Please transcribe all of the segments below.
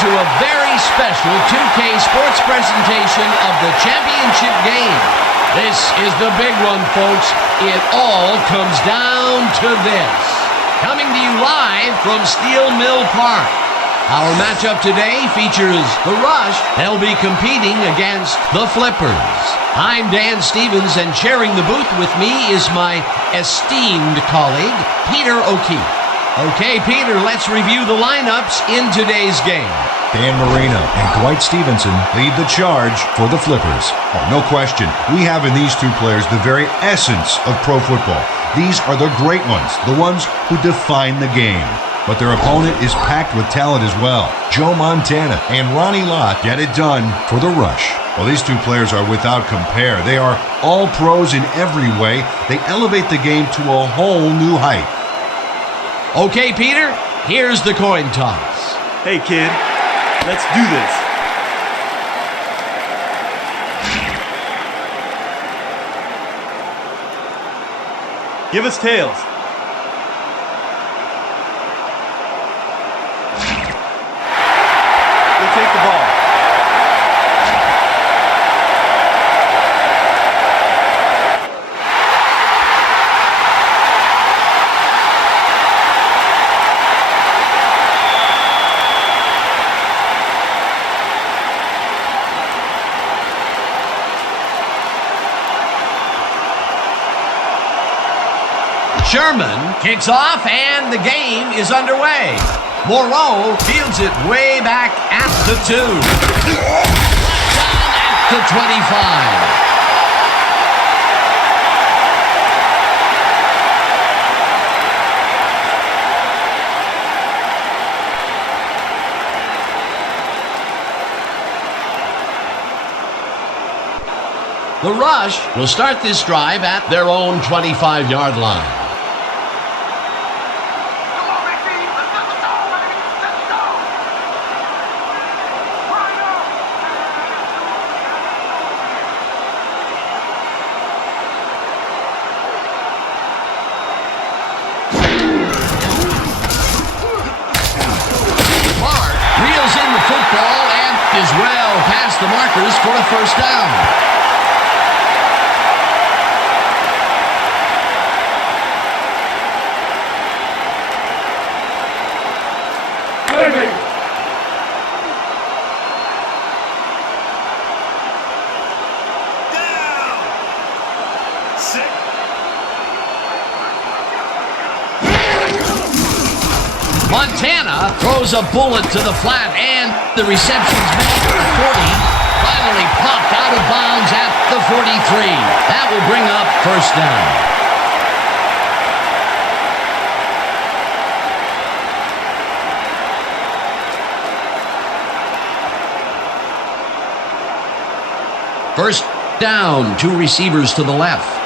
to a very special 2K sports presentation of the championship game. This is the big one, folks. It all comes down to this. Coming to you live from Steel Mill Park. Our matchup today features the Rush. They'll be competing against the Flippers. I'm Dan Stevens, and sharing the booth with me is my esteemed colleague, Peter O'Keefe. Okay, Peter, let's review the lineups in today's game. Dan Marino and Dwight Stevenson lead the charge for the Flippers. Oh, no question, we have in these two players the very essence of pro football. These are the great ones, the ones who define the game. But their opponent is packed with talent as well. Joe Montana and Ronnie Lott get it done for the Rush. Well, these two players are without compare. They are all pros in every way. They elevate the game to a whole new height. Okay, Peter, here's the coin toss. Hey, kid, let's do this. Give us tails. We'll take the ball. Sherman kicks off, and the game is underway. Moreau fields it way back at the 2. Down at the 25. The Rush will start this drive at their own 25-yard line. Is well past the markers for a first down. Montana throws a bullet to the flat, and the reception's made at the 40. Finally popped out of bounds at the 43. That will bring up first down. First down, 2 receivers to the left.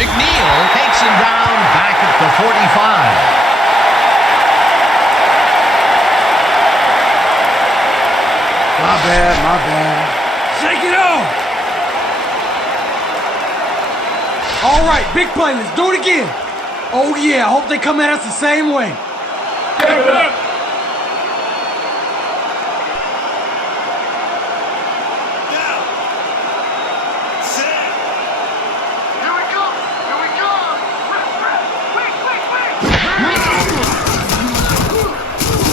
McNeil takes him down back at the 45. My bad. Shake it off! All right, big play. Let's do it again. Oh, yeah. I hope they come at us the same way. Give it up.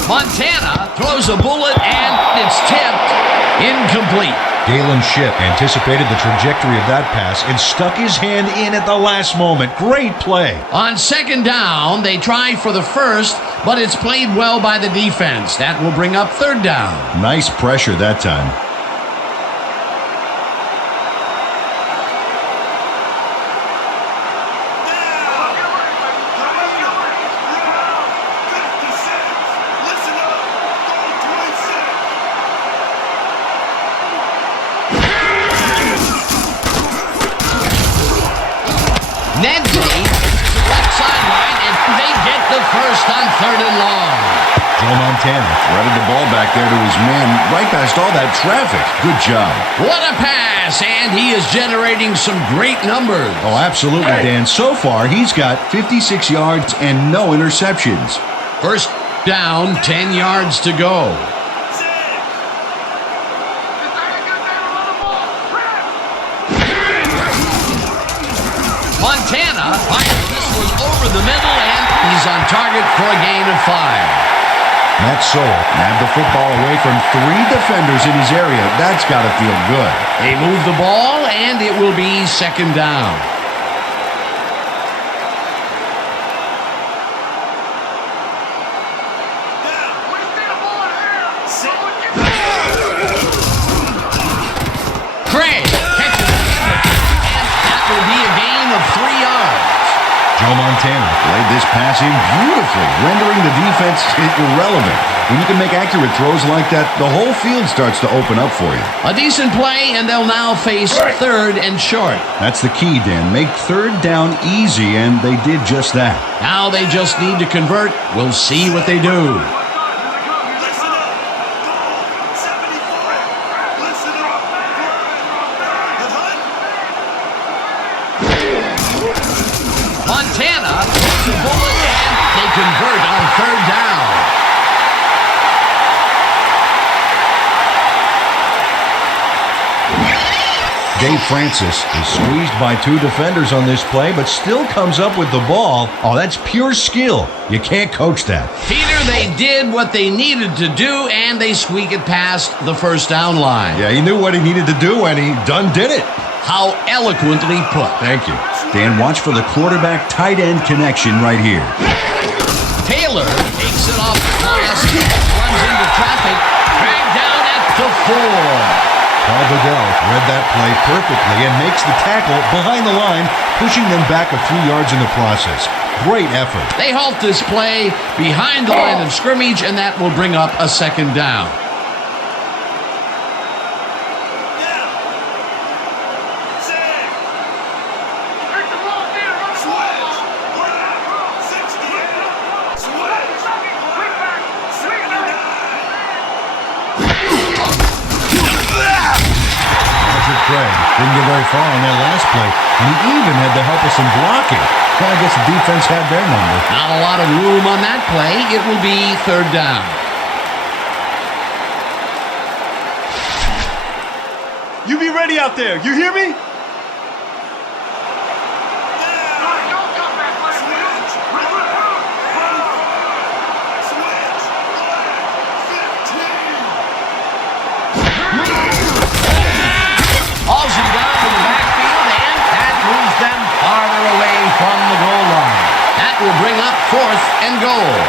Montana throws a bullet, and it's tipped incomplete. Galen Shipp anticipated the trajectory of that pass and stuck his hand in at the last moment. Great play. On second down, they try for the first, but it's played well by the defense. That will bring up third down. Nice pressure that time. Montana threaded the ball back there to his man right past all that traffic. Good job. What a pass, and he is generating some great numbers. Oh, absolutely, Dan. So far, he's got 56 yards and no interceptions. First down, 10 yards to go. Montana fires this one over the middle, and he's on target for a gain of 5. Matt Soul nabbed the football away from 3 defenders in his area. That's got to feel good. They move the ball, and it will be second down. Craig catches it, and that will be a gain of 3 yards. Joe Montana played this pass in beautifully, rendering the defense irrelevant. When you can make accurate throws like that, the whole field starts to open up for you. A decent play, and they'll now face third and short. That's the key, Dan. Make third down easy, and they did just that. Now they just need to convert. We'll see what they do. Montana hits a bullet, and they convert on third down. Dave Francis is squeezed by 2 defenders on this play, but still comes up with the ball. Oh, that's pure skill. You can't coach that. Peter, they did what they needed to do, and they squeak it past the first down line. Yeah, he knew what he needed to do, and he done did it. How eloquently put. Thank you. Dan, watch for the quarterback-tight end connection right here. Taylor takes it off the glass, runs into traffic, dragged down at the 4. Paul Bedell read that play perfectly and makes the tackle behind the line, pushing them back a few yards in the process. Great effort. They halt this play behind the line of scrimmage, and that will bring up a second down. Craig didn't get very far on that last play, and he even had the help of some blocking. Well, I guess the defense had their number. Not a lot of room on that play. It will be third down. You be ready out there. You hear me? Hauls him down to the backfield, and that moves them farther away from the goal line. That will bring up 4th and goal.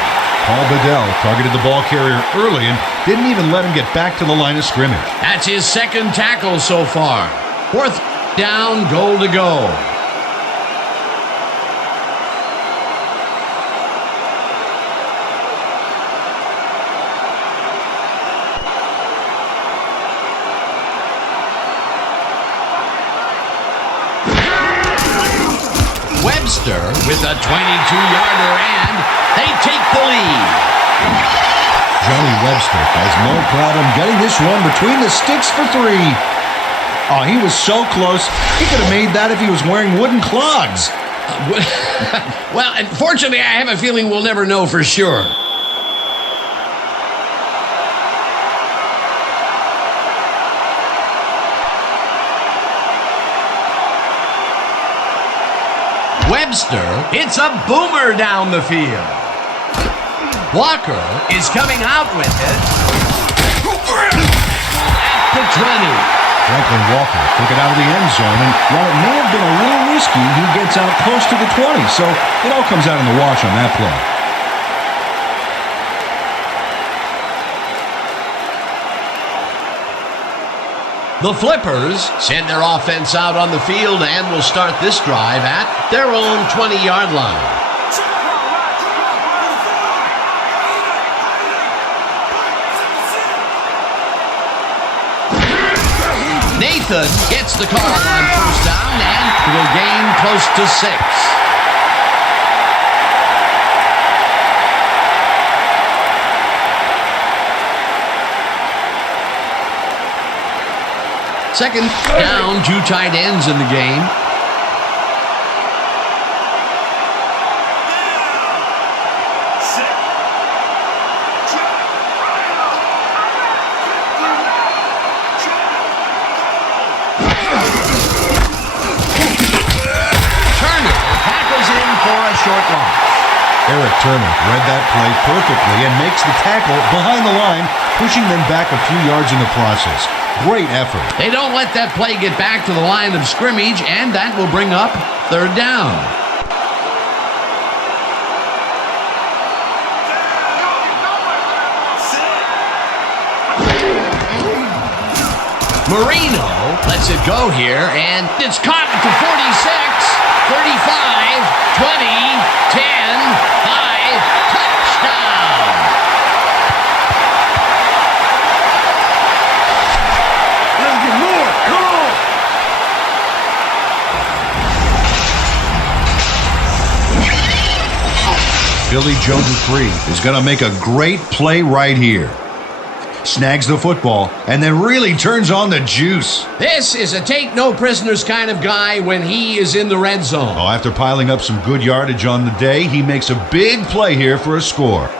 Paul Bedell targeted the ball carrier early and didn't even let him get back to the line of scrimmage. That's his second tackle so far. 4th down, goal to go. Webster with a 22-yarder, and they take the lead. Johnny Webster has no problem getting this one between the sticks for 3. Oh, he was so close. He could have made that if he was wearing wooden clogs. Well, unfortunately, I have a feeling we'll never know for sure. Webster hits a boomer down the field. Walker is coming out with it at the 20. Franklin Walker took it out of the end zone, and while it may have been a little risky, he gets out close to the 20, so it all comes out in the wash on that play. The Flippers send their offense out on the field and will start this drive at their own 20-yard line. Nathan gets the call on first down and will gain close to 6. Second down, 2 tight ends in the game. Eric Turner read that play perfectly and makes the tackle behind the line, pushing them back a few yards in the process. Great effort. They don't let that play get back to the line of scrimmage, and that will bring up third down. Marino lets it go here, and it's caught at the 46, 35, 20, 10, 5, touchdown! Let's get more. Come on. Billy Joe Dupree is going to make a great play right here. Snags the football, and then really turns on the juice. This is a take-no-prisoners kind of guy when he is in the red zone. Oh, after piling up some good yardage on the day, he makes a big play here for a score.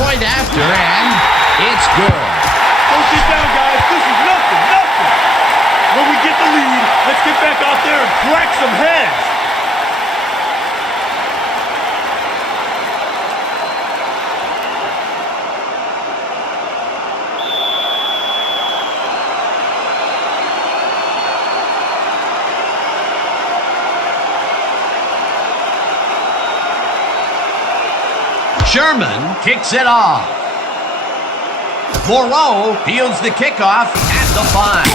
Point after, and it's good. Don't get down, guys. This is nothing. When we get the lead, let's get back out there and crack some heads. Sherman kicks it off. Moreau fields the kickoff at the 5.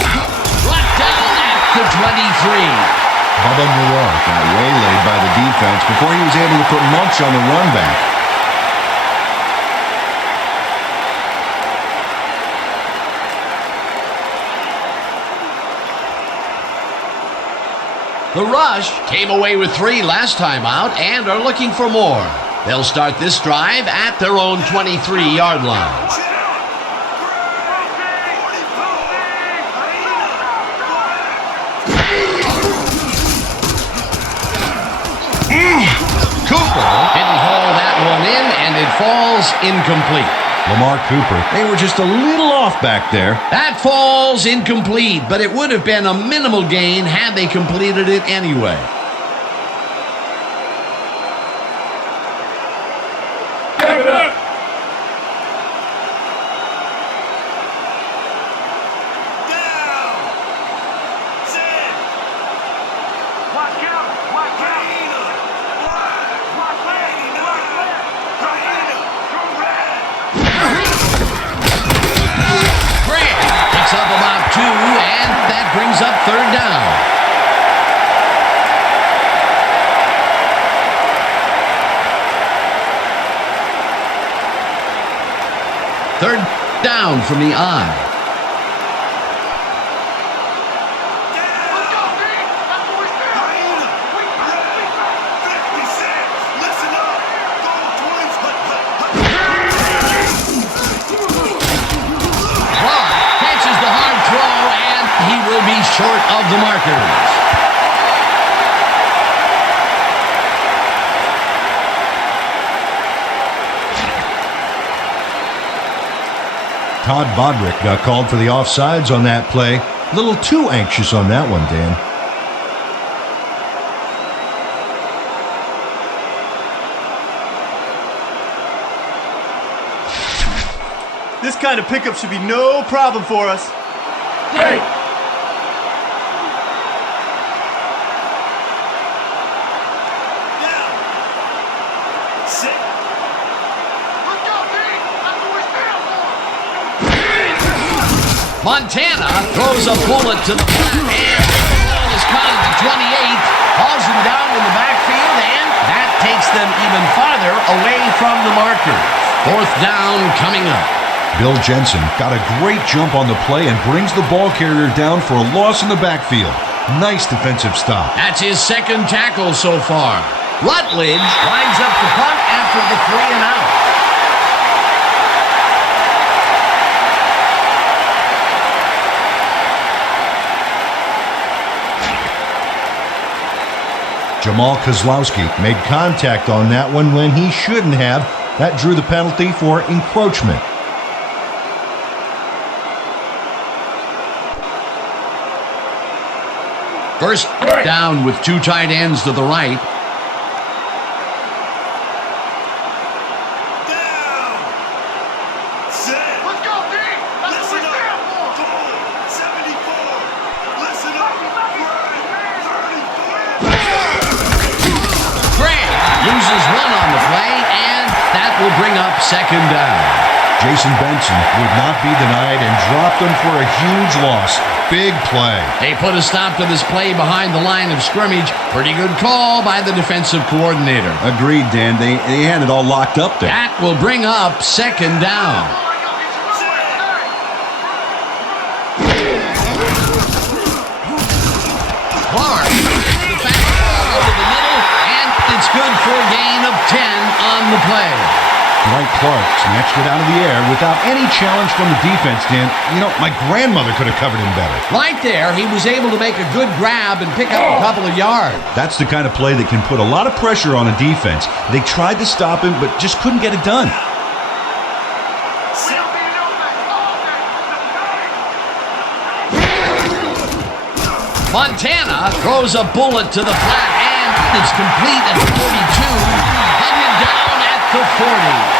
Brought down at the 23. Bubba Moreau got waylaid by the defense before he was able to put much on the run back. The Rush came away with 3 last time out and are looking for more. They'll start this drive at their own 23-yard line. Cooper didn't haul that one in, and it falls incomplete. Lamar Cooper, they were just a little off back there. That falls incomplete, but it would have been a minimal gain had they completed it anyway. Brings up third down. Third down from the eye. Short of the markers. Todd Bodrick got called for the offsides on that play. A little too anxious on that one, Dan. This kind of pickup should be no problem for us. Hey! Montana throws a bullet to the flat, and the ball is caught at the 28, hauls him down in the backfield, and that takes them even farther away from the marker. Fourth down coming up. Bill Jensen got a great jump on the play and brings the ball carrier down for a loss in the backfield. Nice defensive stop. That's his second tackle so far. Rutledge lines up the punt after the 3 and out. Jamal Kozlowski made contact on that one when he shouldn't have. That drew the penalty for encroachment. First down with 2 tight ends to the right. Loses one on the play, and that will bring up second down. Jason Benson would not be denied and dropped him for a huge loss. Big play. They put a stop to this play behind the line of scrimmage. Pretty good call by the defensive coordinator. Agreed, Dan. They had it all locked up there. That will bring up second down. Clark, the fastball over the middle, and it's good for a gain of 10 on the play. Dwight Clark snatched it out of the air without any challenge from the defense, Dan. You know, my grandmother could have covered him better. Right there, he was able to make a good grab and pick up a couple of yards. That's the kind of play that can put a lot of pressure on a defense. They tried to stop him, but just couldn't get it done. Montana throws a bullet to the flat, and it's complete at 42. Hunted down at the 40.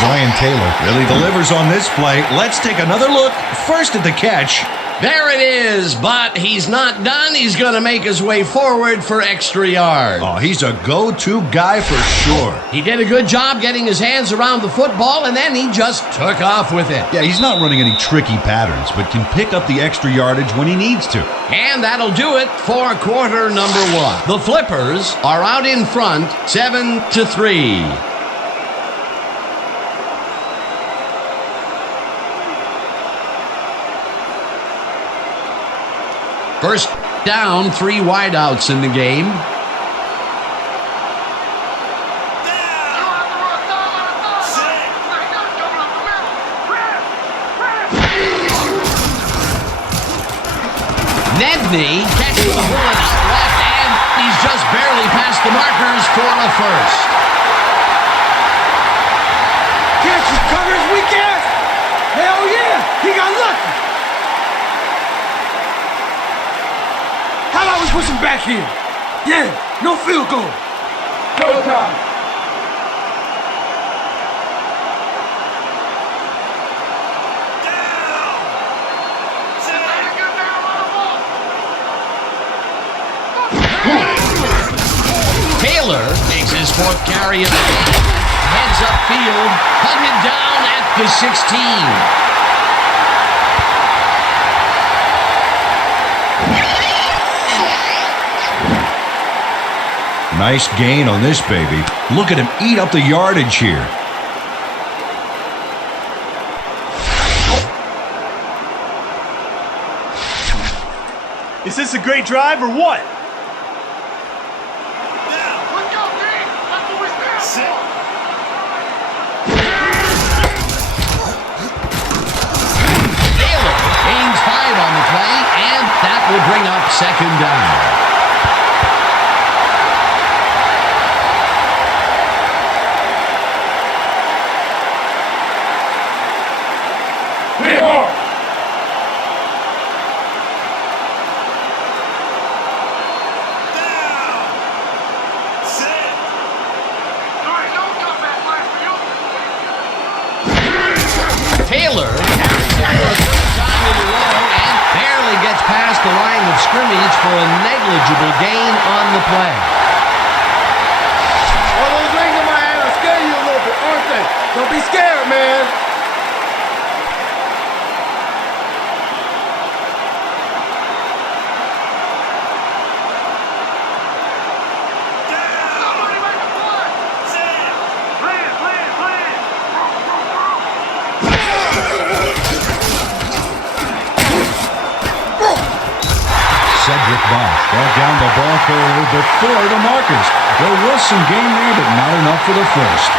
Brian Taylor really delivers on this play. Let's take another look. First at the catch. There it is, but he's not done. He's going to make his way forward for extra yards. Oh, he's a go-to guy for sure. He did a good job getting his hands around the football, and then he just took off with it. Yeah, he's not running any tricky patterns, but can pick up the extra yardage when he needs to. And that'll do it for quarter number 1. The Flippers are out in front, 7-3. First down, 3 wideouts in the game. Nedney catches the bullet out left, and he's just barely past the markers for a first. Catches covers weak ass. Hell yeah, he got lucky. How about we push him back here? Yeah, no field goal. Go time. Taylor makes his 4th carry of the game. Heads upfield, hunted down at the 16. Nice gain on this baby. Look at him eat up the yardage here. Is this a great drive or what? Taylor gains 5 on the play, and that will bring up second down. Taylor carries it for a 3rd time in a row and barely gets past the line of scrimmage for a negligible gain on the play. All those rings in my hand are scared. Don't be scared, man. Cedric Bosch brought down the ball carrier before the markers. There was some game there, but not enough for the first.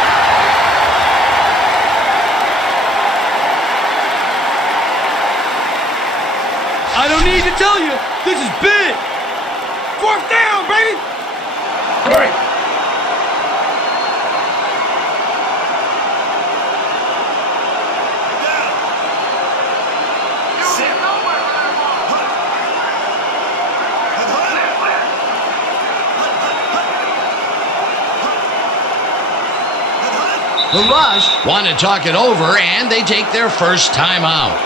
I don't need to tell you, this is big. Fourth down, baby. Great. The Rush want to talk it over, and they take their first time out.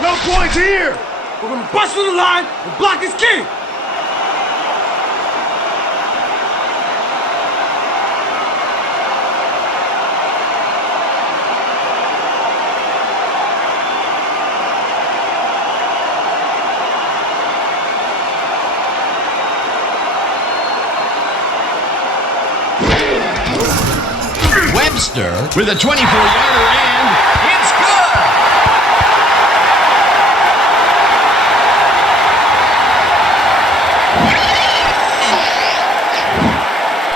No points here. We're gonna bust through the line and block his kick. Webster with a 24-yarder, and it's good!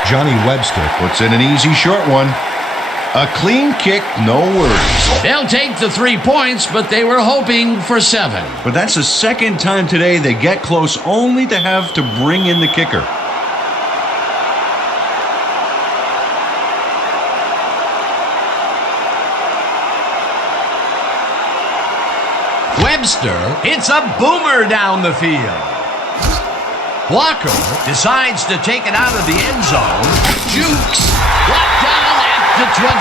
Johnny Webster puts in an easy short one. A clean kick, no worries. They'll take the 3 points, but they were hoping for 7. But that's the second time today they get close only to have to bring in the kicker. Webster hits a boomer down the field. Walker decides to take it out of the end zone. Jukes brought down at the 22.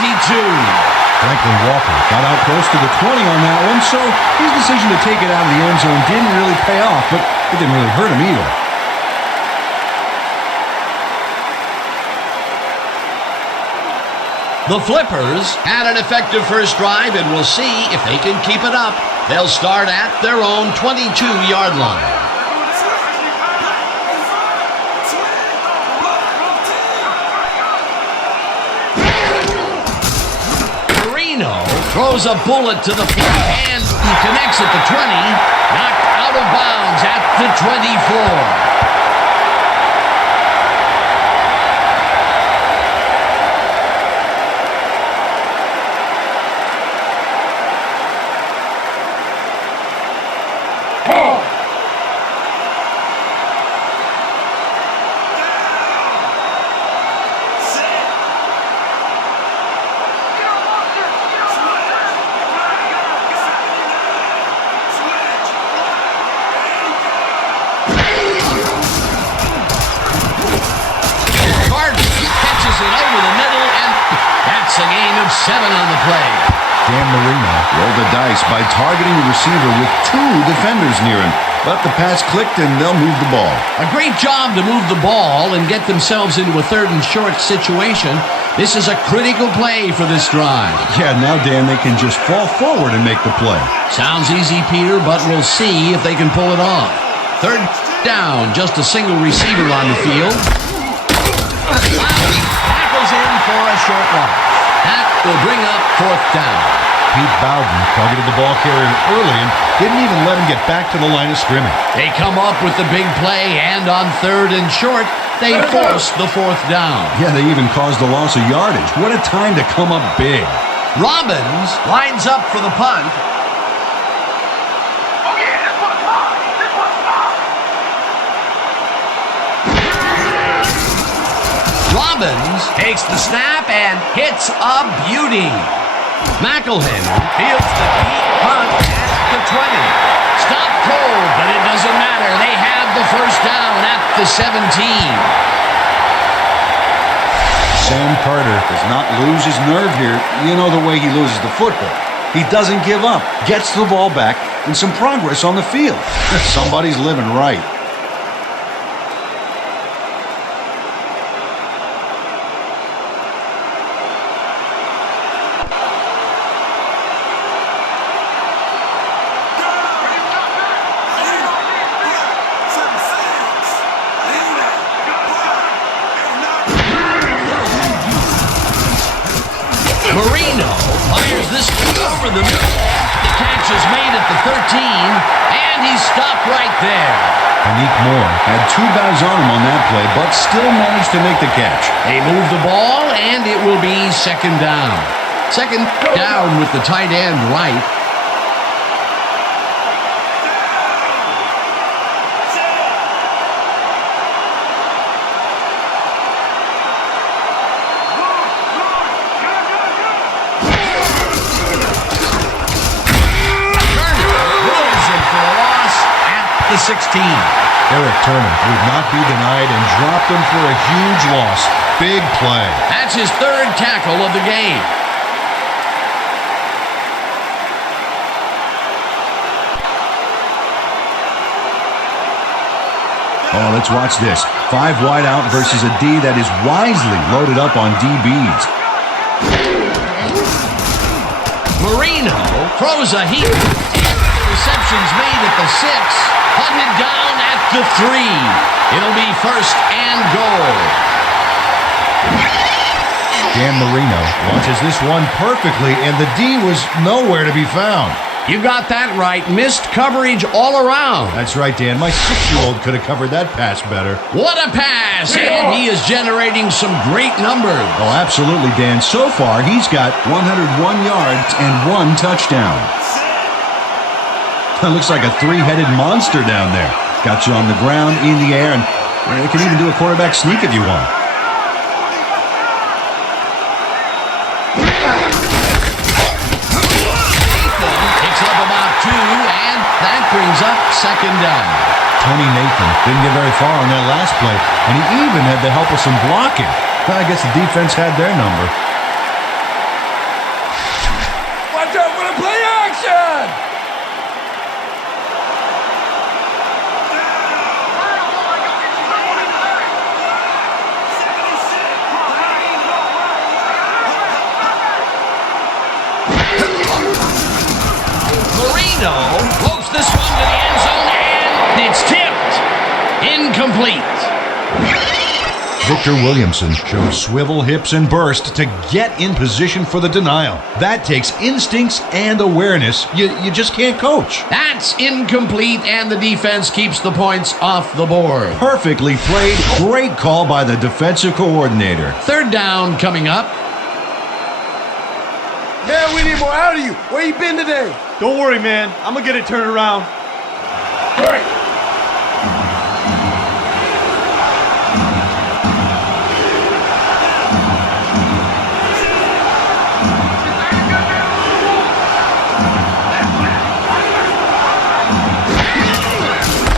Franklin Walker got out close to the 20 on that one, so his decision to take it out of the end zone didn't really pay off, but it didn't really hurt him either. The Flippers had an effective first drive, and we'll see if they can keep it up. They'll start at their own 22-yard line. Marino throws a bullet to the field, and he connects at the 20, knocked out of bounds at the 24. A gain of 7 on the play. Dan Marino rolled the dice by targeting the receiver with 2 defenders near him. But the pass clicked and they'll move the ball. A great job to move the ball and get themselves into a 3rd and short situation. This is a critical play for this drive. Yeah, now, Dan, they can just fall forward and make the play. Sounds easy, Peter, but we'll see if they can pull it off. 3rd down, just a single receiver on the field. Tackles in for a short loss. That will bring up 4th down. Pete Bowden targeted the ball carrier early and didn't even let him get back to the line of scrimmage. They come up with the big play, and on 3rd and short, they force the 4th down. Yeah, they even caused a loss of yardage. What a time to come up big. Robbins lines up for the punt. Robbins takes the snap and hits a beauty. McElhenny fields the deep punt at the 20. Stopped cold, but it doesn't matter. They have the first 17. Sam Carter does not lose his nerve here. You know the way he loses the football. He doesn't give up, gets the ball back, and some progress on the field. Somebody's living right. Marino fires this over the middle. The catch is made at the 13, and he's stopped right there. Anik Moore had two guys on him on that play, but still managed to make the catch. They move the ball, and it will be second down. Second down with the tight end right. The 16. Eric Turner would not be denied and dropped him for a huge loss. Big play. That's his third tackle of the game. Oh, let's watch this. 5 wide out versus a D that is wisely loaded up on DBs. Marino throws a heap. Receptions made at the 6. Hunted down at the 3. It'll be first and goal. Dan Marino launches this one perfectly, and the D was nowhere to be found. You got that right. Missed coverage all around. That's right, Dan. My 6-year-old could have covered that pass better. What a pass! And he is generating some great numbers. Oh, absolutely, Dan. So far, he's got 101 yards and 1 touchdown. That looks like a 3-headed monster down there. Got you on the ground, in the air, and you can even do a quarterback sneak if you want. Picks up about 2, and that brings up second down. Tony Nathan didn't get very far on that last play, and he even had the help of some blocking. Well, I guess the defense had their number. Watch out for the play action! Marino floats this one to the end zone, and it's tipped. Incomplete. Victor Williamson shows swivel hips and burst to get in position for the denial. That takes instincts and awareness you just can't coach. That's incomplete, and the defense keeps the points off the board. Perfectly played. Great call by the defensive coordinator. Third down coming up. Man, we need more out of you. Where you been today? Don't worry, man. I'm going to get it turned around. Hurry.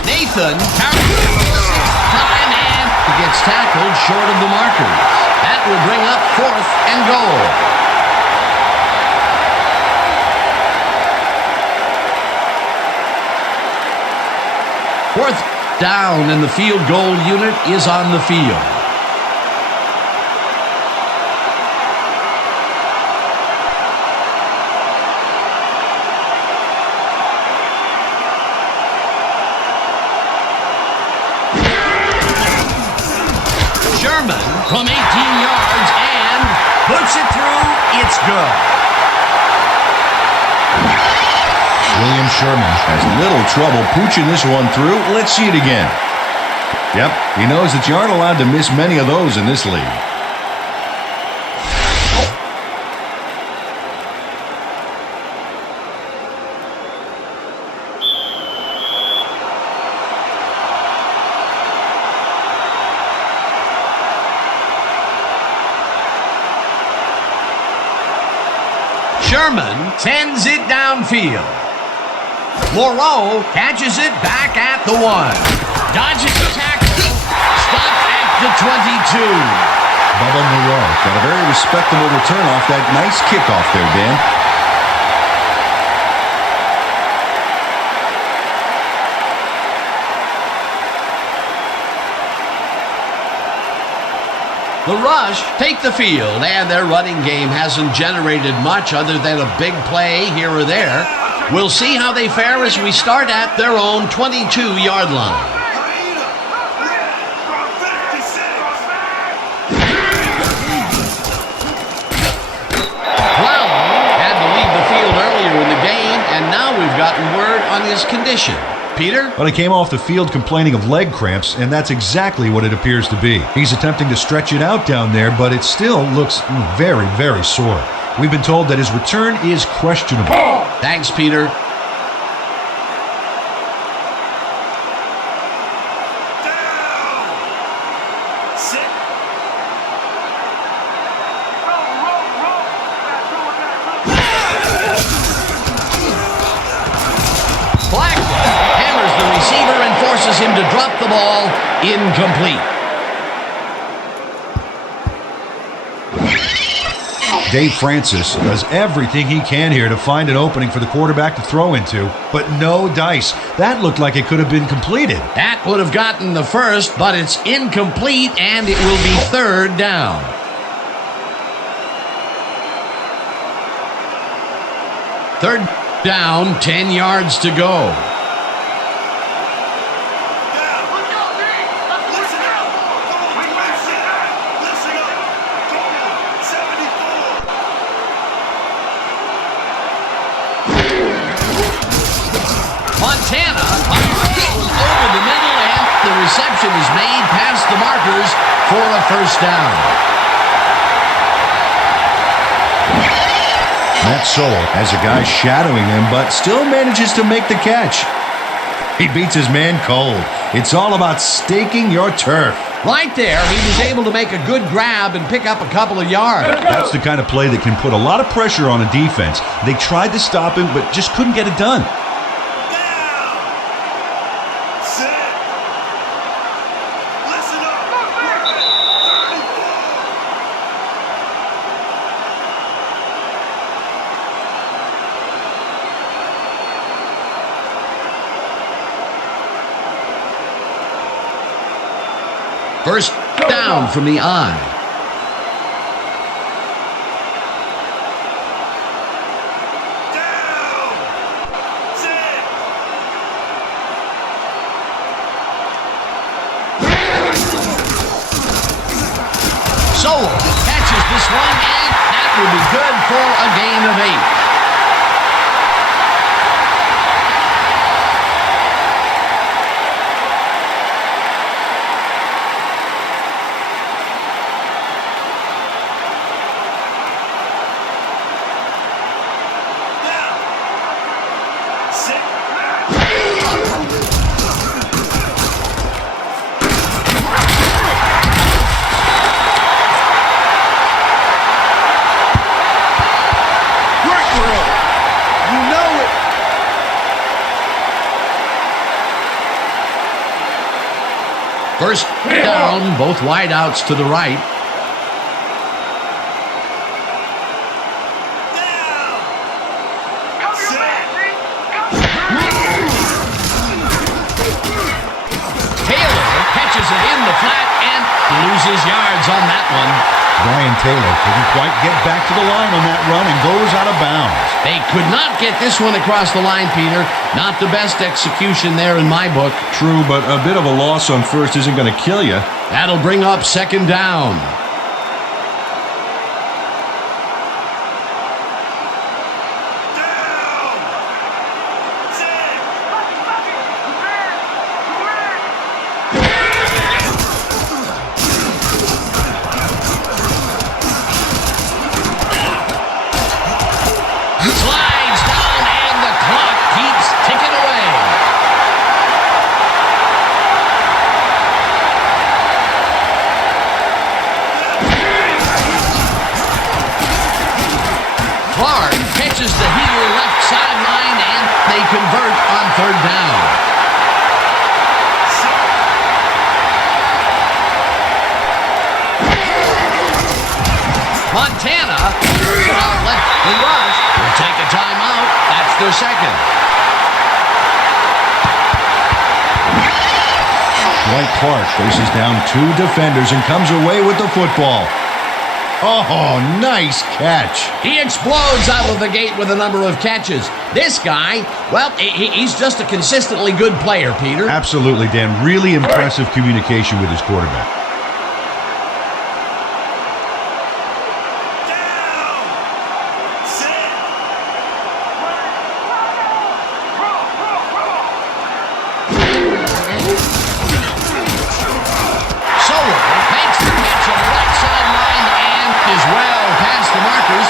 Nathan carries time, and he gets tackled short of the markers. That will bring up fourth and goal. Fourth down, and the field goal unit is on the field. Sherman from 18 yards and puts it through. It's good. William Sherman has little trouble pooching this one through. Let's see it again. Yep, he knows that you aren't allowed to miss many of those in this league. Sherman sends it downfield. Moreau catches it back at the 1. Dodges the tackle Stopped at the 22. Bubba Moreau got a very respectable return off that nice kickoff there, Dan. The Rush take the field, and their running game hasn't generated much other than a big play here or there. We'll see how they fare as we start at their own 22-yard line. Brown had to leave the field earlier in the game, and now we've gotten word on his condition. Peter? But he came off the field complaining of leg cramps, and that's exactly what it appears to be. He's attempting to stretch it out down there, but it still looks very, very sore. We've been told that his return is questionable. Thanks, Peter. Him to drop the ball. Incomplete. Dave Francis does everything he can here to find an opening for the quarterback to throw into, but no dice. That looked like it could have been completed. That would have gotten the first, but it's incomplete, and it will be third down. Third down, 10 yards to go. Montana over the middle, and the reception is made past the markers for a first down. Matt Sowell has a guy shadowing him, but still manages to make the catch. He beats his man cold. It's all about staking your turf. Right there, he was able to make a good grab and pick up a couple of yards. That's the kind of play that can put a lot of pressure on a defense. They tried to stop him, but just couldn't get it done. First down from the eye. Sowell catches this one, and that will be good for a gain of 8. First down, both wideouts to the right. Taylor catches it in the flat and loses yards on that one. Brian Taylor couldn't quite get back to the line on that run and goes out of bounds. They could not get this one across the line, Peter. Not the best execution there in my book. True, but a bit of a loss on first isn't going to kill you. That'll bring up second down. Slides down, and the clock keeps ticking away. Clark catches the heater left sideline, and they convert on third down. Montana throws an outlet. The Rush will take a timeout. That's their second. Dwight Clark faces down 2 defenders and comes away with the football. Oh, nice catch. He explodes out of the gate with a number of catches. This guy, well, he's just a consistently good player, Peter. Absolutely, Dan. Really impressive communication with his quarterback.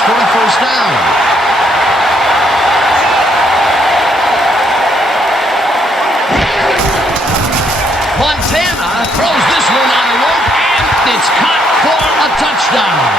For a first down. Montana throws this one on a rope, and it's caught for a touchdown.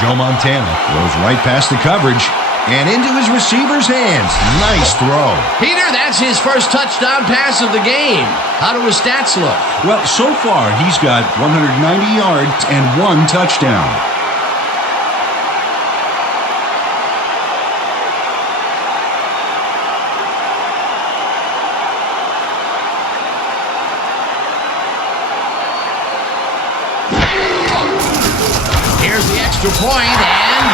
Joe Montana throws right past the coverage and into his receiver's hands. Nice throw. Peter, that's his first touchdown pass of the game. How do his stats look? Well, so far, he's got 190 yards and 1 touchdown. Here's the extra point, and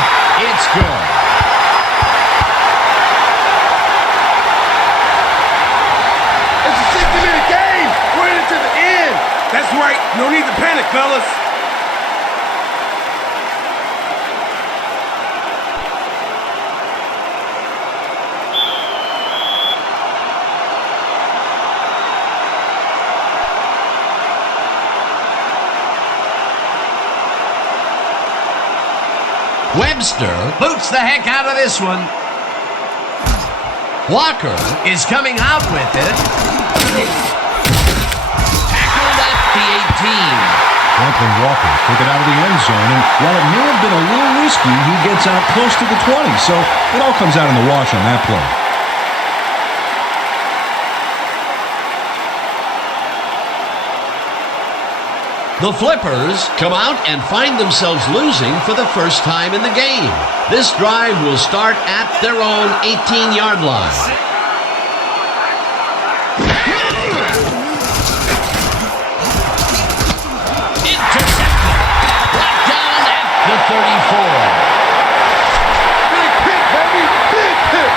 it's good. That's right. No need to panic, fellas. Webster boots the heck out of this one. Walker is coming out with it. The 18. Franklin Walker took it out of the end zone, and while it may have been a little risky, he gets out close to the 20, so it all comes out in the wash on that play. The Flippers come out and find themselves losing for the first time in the game. This drive will start at their own 18-yard line. The 34. Big pick, baby! Big pick!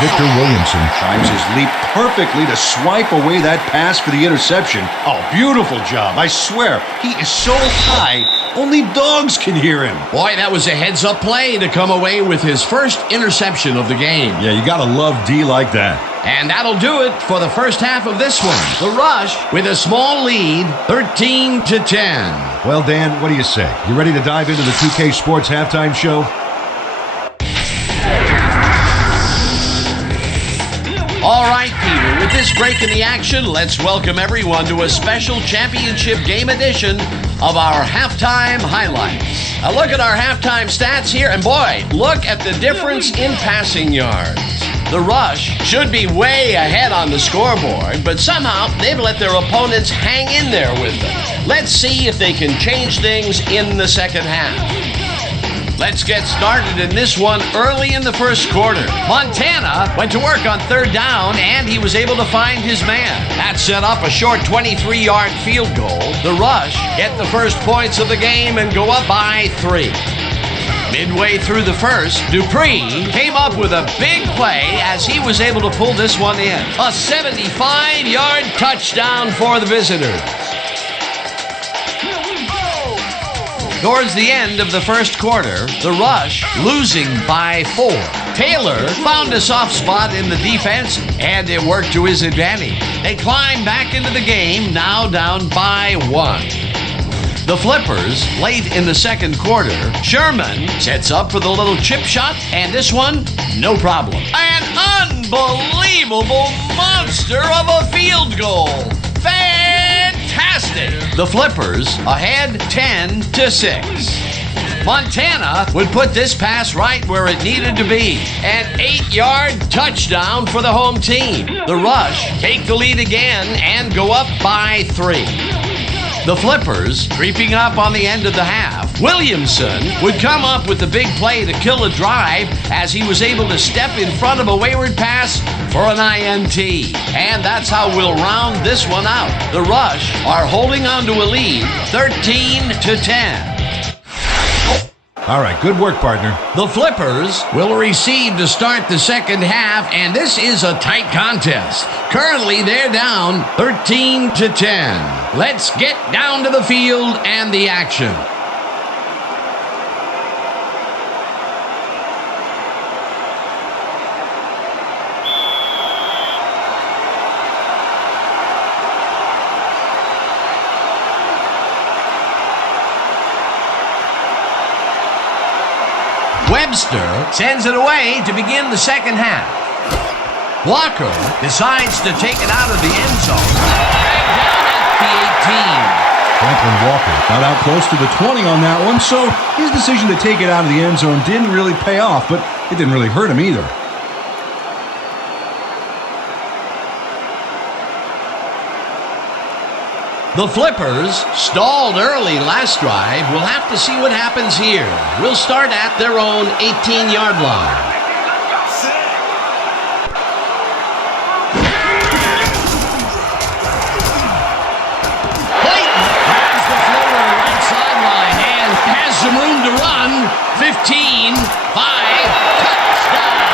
Victor Williamson times his leap perfectly to swipe away that pass for the interception. Oh, beautiful job. I swear, he is so high, only dogs can hear him. Boy, that was a heads-up play to come away with his first interception of the game. Yeah, you gotta love D like that. And that'll do it for the first half of this one. The Rush with a small lead, 13-10. Well, Dan, what do you say? You ready to dive into the 2K Sports halftime show? All right, Peter, with this break in the action, let's welcome everyone to a special championship game edition of our halftime highlights. Now look at our halftime stats here, and boy, look at the difference in passing yards. The Rush should be way ahead on the scoreboard, but somehow they've let their opponents hang in there with them. Let's see if they can change things in the second half. Let's get started in this one early in the first quarter. Montana went to work on third down, and he was able to find his man. That set up a short 23-yard field goal. The Rush get the first points of the game and go up by 3. Midway through the first, Dupree came up with a big play as he was able to pull this one in. A 75-yard touchdown for the visitors. Towards the end of the first quarter, the Rush losing by 4. Taylor found a soft spot in the defense, and it worked to his advantage. They climb back into the game, now down by 1. The Flippers, late in the second quarter, Sherman sets up for the little chip shot, and this one, no problem. An unbelievable monster of a field goal. Fantastic! The Flippers ahead 10-6. Montana would put this pass right where it needed to be. An 8-yard touchdown for the home team. The Rush take the lead again and go up by 3. The Flippers creeping up on the end of the half. Williamson would come up with the big play to kill a drive as he was able to step in front of a wayward pass for an INT. And that's how we'll round this one out. The Rush are holding on to a lead, 13-10. All right, good work, partner. The Flippers will receive to start the second half, and this is a tight contest. Currently, they're down 13-10. Let's get down to the field and the action. Webster sends it away to begin the second half. Walker decides to take it out of the end zone. Dragged down at the 18. Franklin Walker got out close to the 20 on that one, so his decision to take it out of the end zone didn't really pay off, but it didn't really hurt him either. The Flippers stalled early last drive. We'll have to see what happens here. We'll start at their own 18-yard line. Clayton grabs the floater right sideline and has some room to run. 15, 5, touchdown.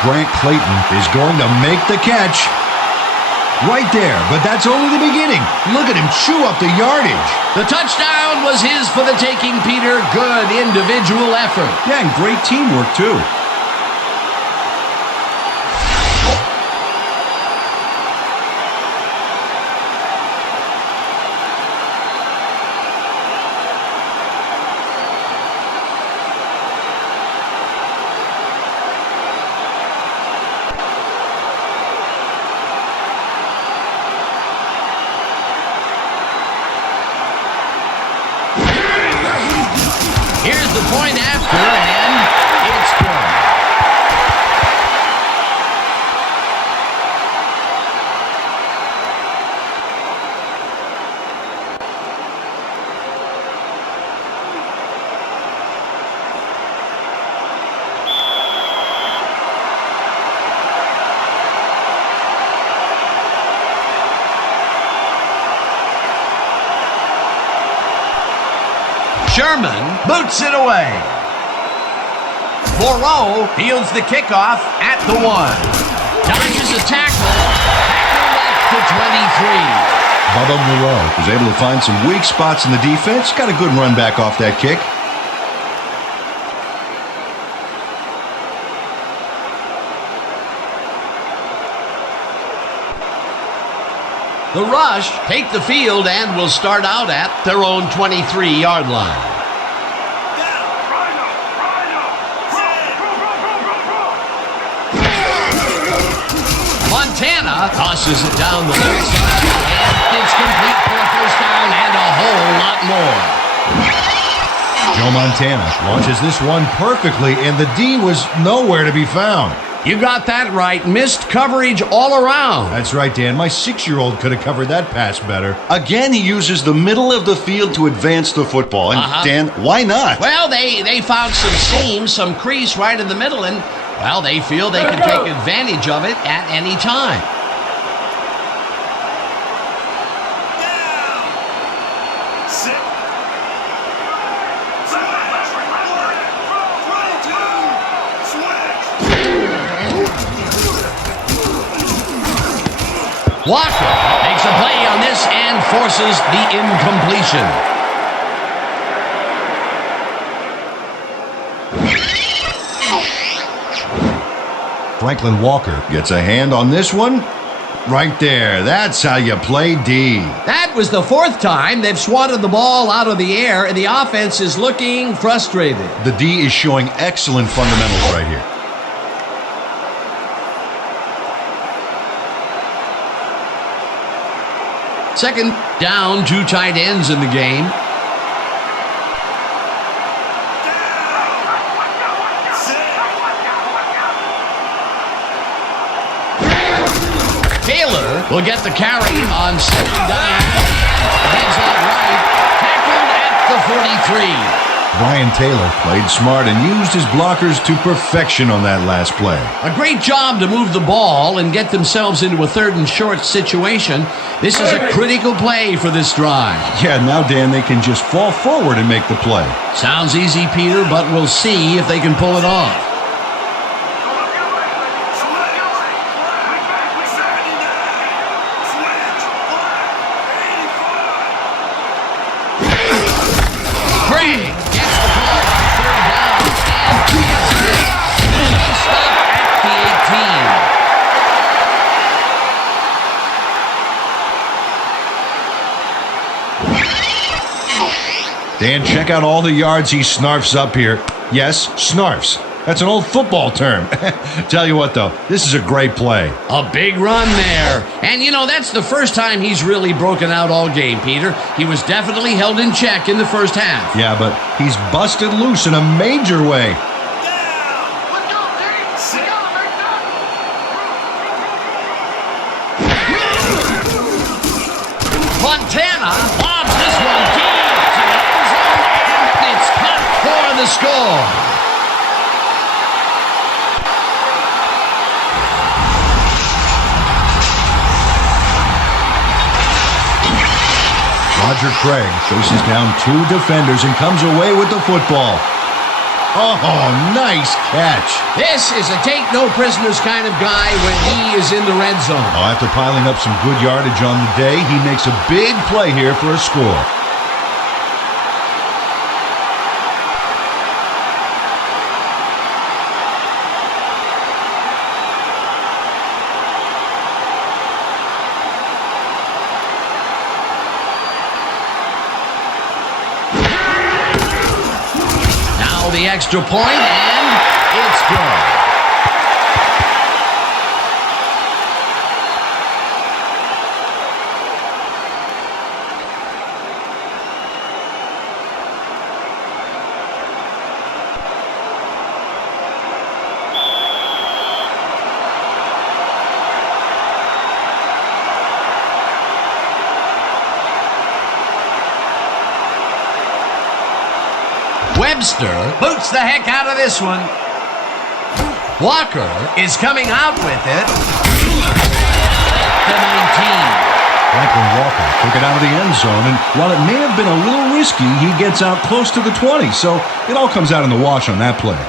Grant Clayton is going to make the catch. Right there, but that's only the beginning. Look at him chew up the yardage. The touchdown was his for the taking, Peter. Good individual effort. Yeah, and great teamwork, too. Here's the point after, and it's good. Sherman boots it away. Moreau fields the kickoff at the 1. Dodges a tackle. Tackled at the 23. Bubba Moreau was able to find some weak spots in the defense. Got a good run back off that kick. The Rush take the field and will start out at their own 23-yard line. Montana tosses it down the left side, and it's complete for a first down and a whole lot more. Joe Montana launches this one perfectly, and the D was nowhere to be found. You got that right. Missed coverage all around. That's right, Dan. My 6-year-old could have covered that pass better. Again, he uses the middle of the field to advance the football. And, Dan, why not? Well, they found some seam, some crease right in the middle, and, well, they feel they can take advantage of it at any time. Walker makes a play on this and forces the incompletion. Franklin Walker gets a hand on this one. Right there. That's how you play D. That was the fourth time they've swatted the ball out of the air, and the offense is looking frustrated. The D is showing excellent fundamentals right here. Second down, 2 tight ends in the game. Taylor will get the carry on second down. Heads out right, tackled at the 43. Brian Taylor played smart and used his blockers to perfection on that last play. A great job to move the ball and get themselves into a 3rd and short situation. This is a critical play for this drive. Yeah, now, Dan, they can just fall forward and make the play. Sounds easy, Peter, but we'll see if they can pull it off. Craig gets the ball on 3rd down and he stopped at the 18. Dan, check out all the yards he snarfs up here. Yes, snarfs. That's an old football term. Tell you what, though, this is a great play. A big run there. And, that's the first time he's really broken out all game, Peter. He was definitely held in check in the first half. Yeah, but he's busted loose in a major way. Montana lobs this one deep to the end zone, and it's caught for the score. Roger Craig chases down 2 defenders and comes away with the football. Oh, nice catch. This is a take-no-prisoners kind of guy when he is in the red zone. Oh, after piling up some good yardage on the day, he makes a big play here for a score. The extra point, and it's good. Webster boots the heck out of this one. Walker is coming out with it. The 19. Franklin Walker took it out of the end zone, and while it may have been a little risky, he gets out close to the 20, so it all comes out in the wash on that play.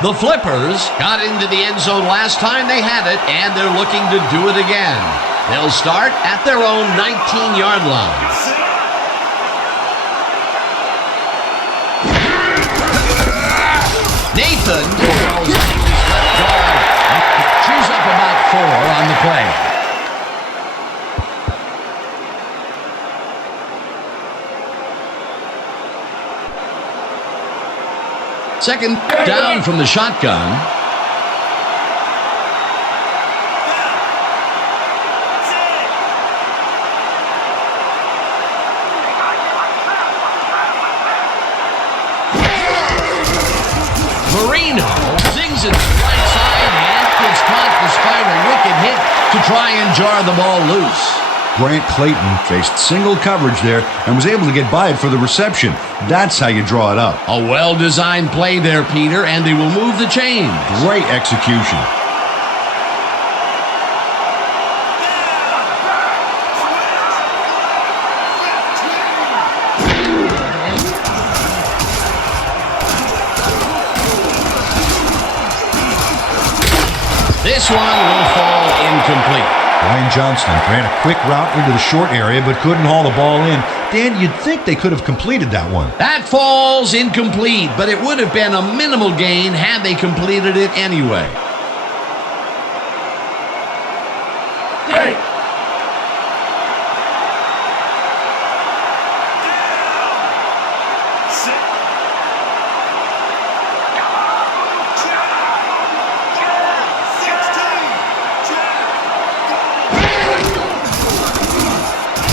The Flippers got into the end zone last time they had it, and they're looking to do it again. They'll start at their own 19-yard line. Nathan chews up about 4 on the play. Second down from the shotgun. Marino zings it to the right side and gets caught despite a wicked hit to try and jar the ball loose. Grant Clayton faced single coverage there and was able to get by it for the reception. That's how you draw it up. A well-designed play there, Peter, and they will move the chains. Great execution. This one will fall incomplete. Brian Johnston ran a quick route into the short area but couldn't haul the ball in. Dan, you'd think they could have completed that one. That falls incomplete, but it would have been a minimal gain had they completed it anyway.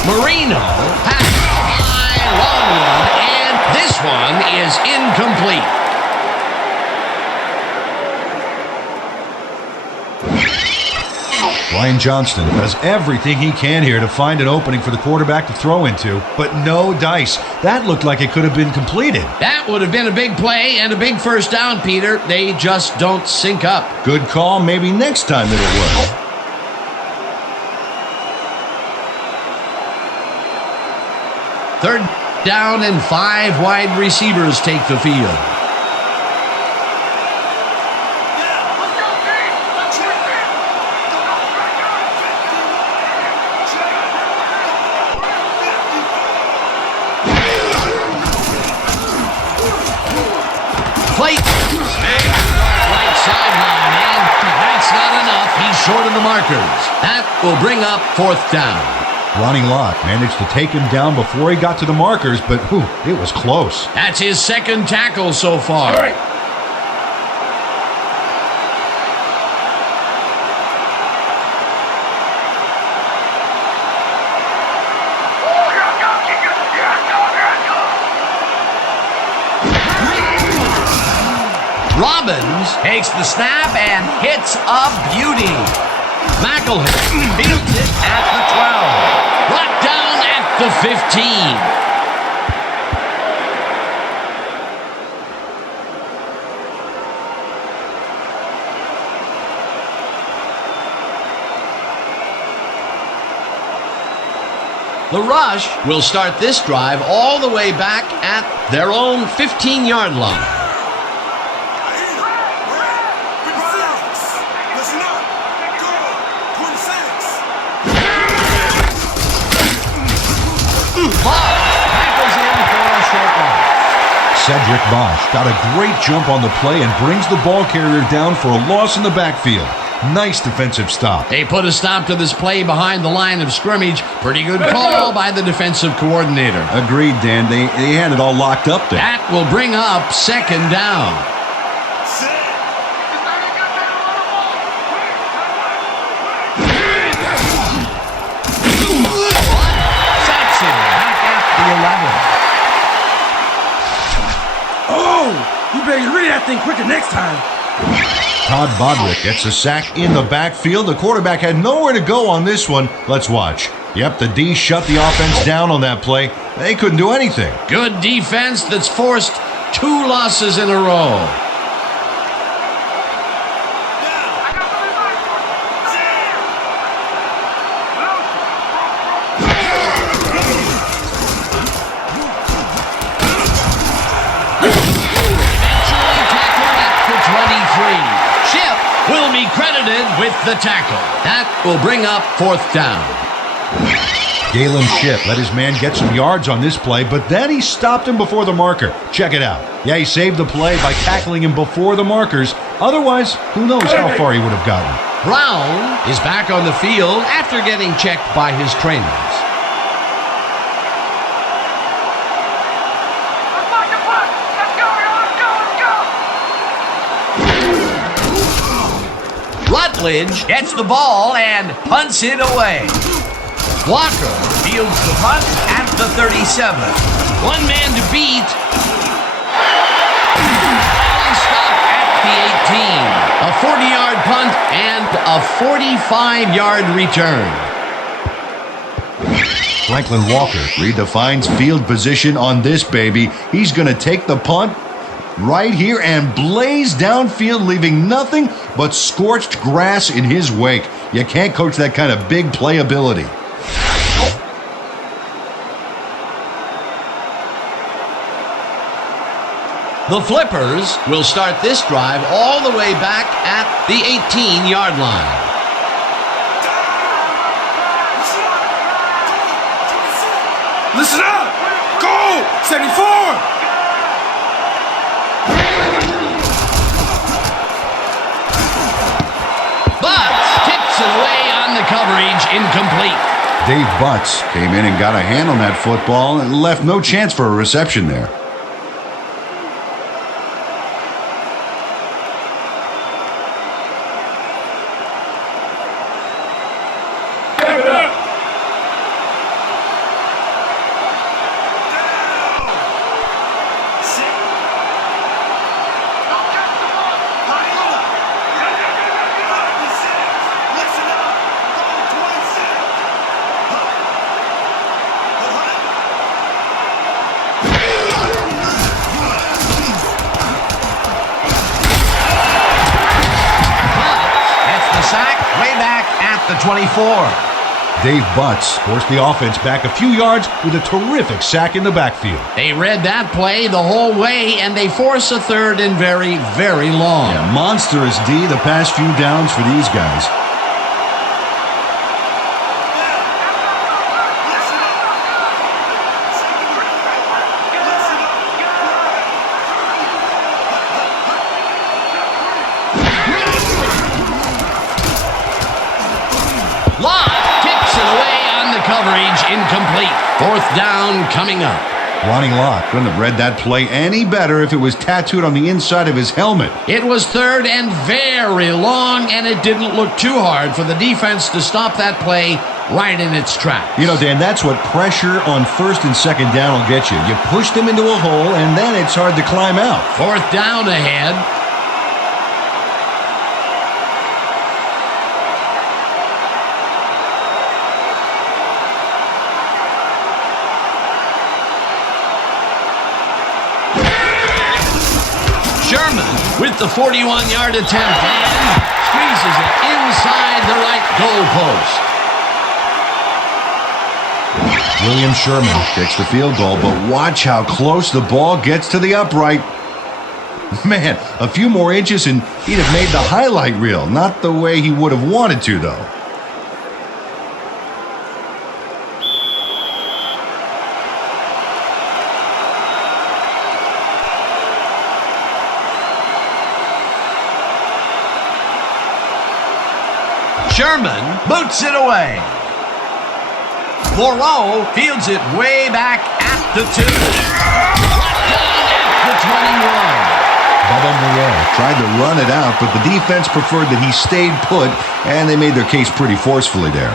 Marino has a high long one, and this one is incomplete. Brian Johnston does everything he can here to find an opening for the quarterback to throw into, but no dice. That looked like it could have been completed. That would have been a big play and a big first down, Peter. They just don't sync up. Good call. Maybe next time it'll work. Third down and 5 wide receivers take the field. Plate. Right sideline, and that's not enough. He's short of the markers. That will bring up 4th down. Ronnie Lott managed to take him down before he got to the markers, but it was close. That's his 2nd tackle so far. All right. Robbins takes the snap and hits a beauty. McElhill fields it at the 12. Brought down at the 15. The Rush will start this drive all the way back at their own 15-yard line. Cedric Bosch got a great jump on the play and brings the ball carrier down for a loss in the backfield. Nice defensive stop. They put a stop to this play behind the line of scrimmage. Pretty good call by the defensive coordinator. Agreed, Dan. They had it all locked up there. That will bring up 2nd down. You better read that thing quicker next time. Todd Bodrick gets a sack in the backfield. The quarterback had nowhere to go on this one. Let's watch. Yep, the D shut the offense down on that play. They couldn't do anything. Good defense that's forced 2 losses in a row. Will be credited with the tackle. That will bring up 4th down. Galen Shipp let his man get some yards on this play, but then he stopped him before the marker. Check it out. Yeah, he saved the play by tackling him before the markers. Otherwise, who knows how far he would have gotten. Brown is back on the field after getting checked by his trainers. Rutledge gets the ball and punts it away. Walker fields the punt at the 37. One man to beat. Stop at the 18. A 40-yard punt and a 45-yard return. Franklin Walker redefines field position on this baby. He's going to take the punt right here and blaze downfield, leaving nothing but scorched grass in his wake. You can't coach that kind of big playability. The Flippers will start this drive all the way back at the 18-yard line. Listen up! Go! 74! Tips it away on the coverage, incomplete. Dave Butts came in and got a hand on that football and left no chance for a reception there. The 24. Dave Butts forced the offense back a few yards with a terrific sack in the backfield. They read that play the whole way, and they force a third and very, very long. Yeah, monstrous D the past few downs for these guys. Coverage incomplete. Fourth down coming up. Ronnie Lott couldn't have read that play any better if it was tattooed on the inside of his helmet. It was third and very long, and it didn't look too hard for the defense to stop that play right in its tracks. You know, Dan, that's what pressure on first and second down will get you. You push them into a hole, and then it's hard to climb out. Fourth down ahead. Sherman with the 41-yard attempt and squeezes it inside the right goalpost. William Sherman kicks the field goal, but watch how close the ball gets to the upright. Man, a few more inches and he'd have made the highlight reel. Not the way he would have wanted to, though. Sherman boots it away. Moreau fields it way back at the 2. At the 21. Bubba Moreau tried to run it out, but the defense preferred that he stayed put, and they made their case pretty forcefully there.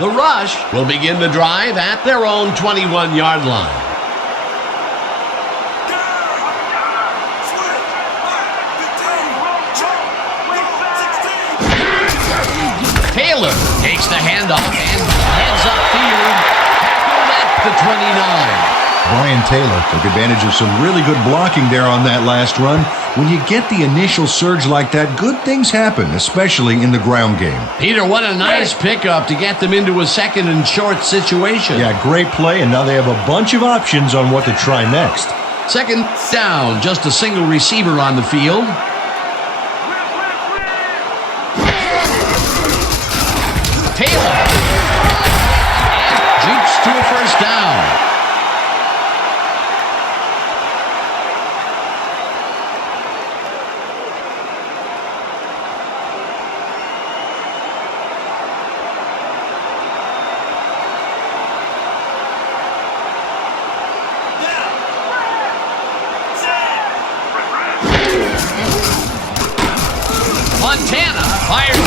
The Rush will begin the drive at their own 21-yard line. Taylor takes the handoff and heads upfield, tackled at the 29. Brian Taylor took advantage of some really good blocking there on that last run. When you get the initial surge like that, good things happen, especially in the ground game. Peter, what a nice pickup to get them into a second and short situation. Yeah, great play, and now they have a bunch of options on what to try next. Second down, just a single receiver on the field. Taylor and jukes to a first down. Montana fires it.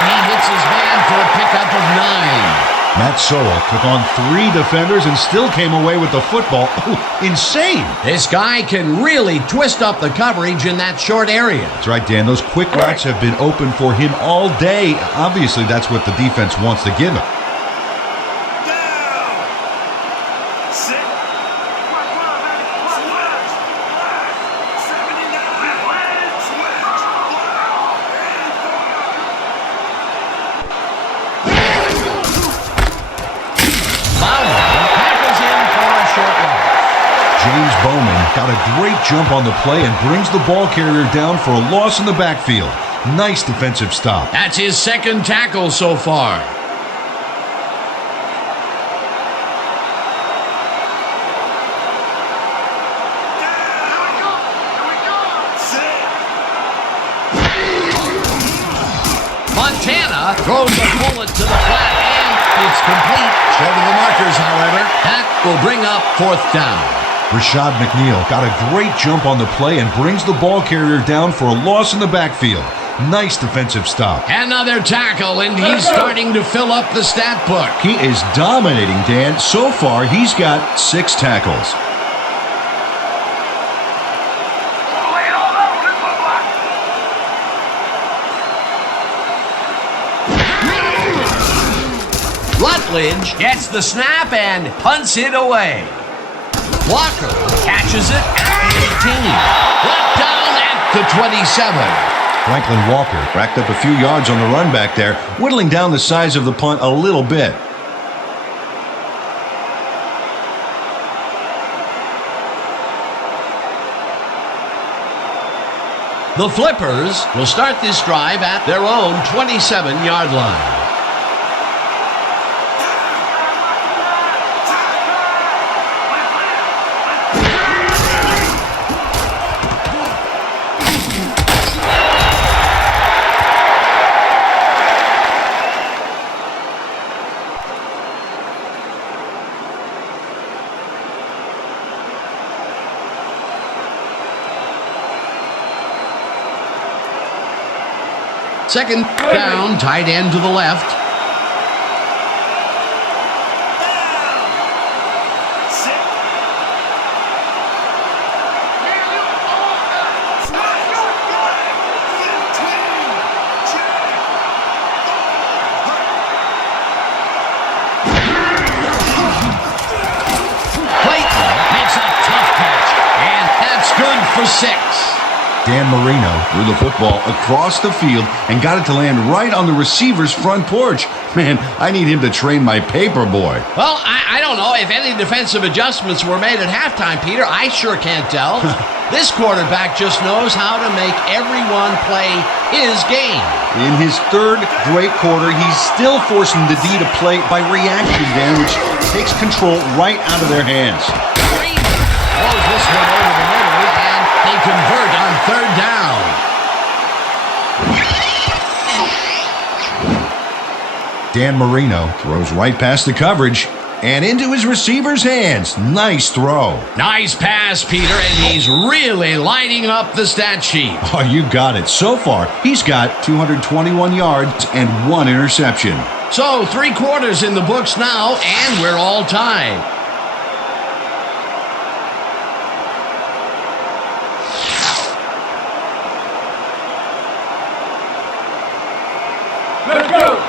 He hits his man for a pickup of 9. Matt Sowell took on 3 defenders and still came away with the football. Ooh, insane. This guy can really twist up the coverage in that short area. That's right, Dan. Those quick routes have been open for him all day. Obviously, that's what the defense wants to give him. Bowman got a great jump on the play and brings the ball carrier down for a loss in the backfield. Nice defensive stop. That's his second tackle so far. Montana throws a bullet to the flat, and it's complete. Short of the markers, however. That will bring up fourth down. Rashad McNeil got a great jump on the play and brings the ball carrier down for a loss in the backfield. Nice defensive stop. Another tackle, and he's starting to fill up the stat book. He is dominating, Dan. So far, he's got 6 tackles. Rutledge gets the snap and punts it away. Walker catches it at the 18. Brought down at the 27. Franklin Walker racked up a few yards on the run back there, whittling down the size of the punt a little bit. The Flippers will start this drive at their own 27-yard line. Second down, tight end to the left. Clayton makes a tough catch, and that's good for 6. Dan Marino threw the football across the field and got it to land right on the receiver's front porch. Man, I need him to train my paper boy. Well, I don't know if any defensive adjustments were made at halftime, Peter. I sure can't tell. This quarterback just knows how to make everyone play his game. In his third great quarter, he's still forcing the D to play by reaction, Dan, which takes control right out of their hands. Green throws this one over the middle, and they convert on third down. Dan Marino throws right past the coverage and into his receiver's hands. Nice throw. Nice pass, Peter, and he's really lighting up the stat sheet. Oh, you got it. So far, he's got 221 yards and 1 interception. So 3 quarters in the books now, and we're all tied. Let's go!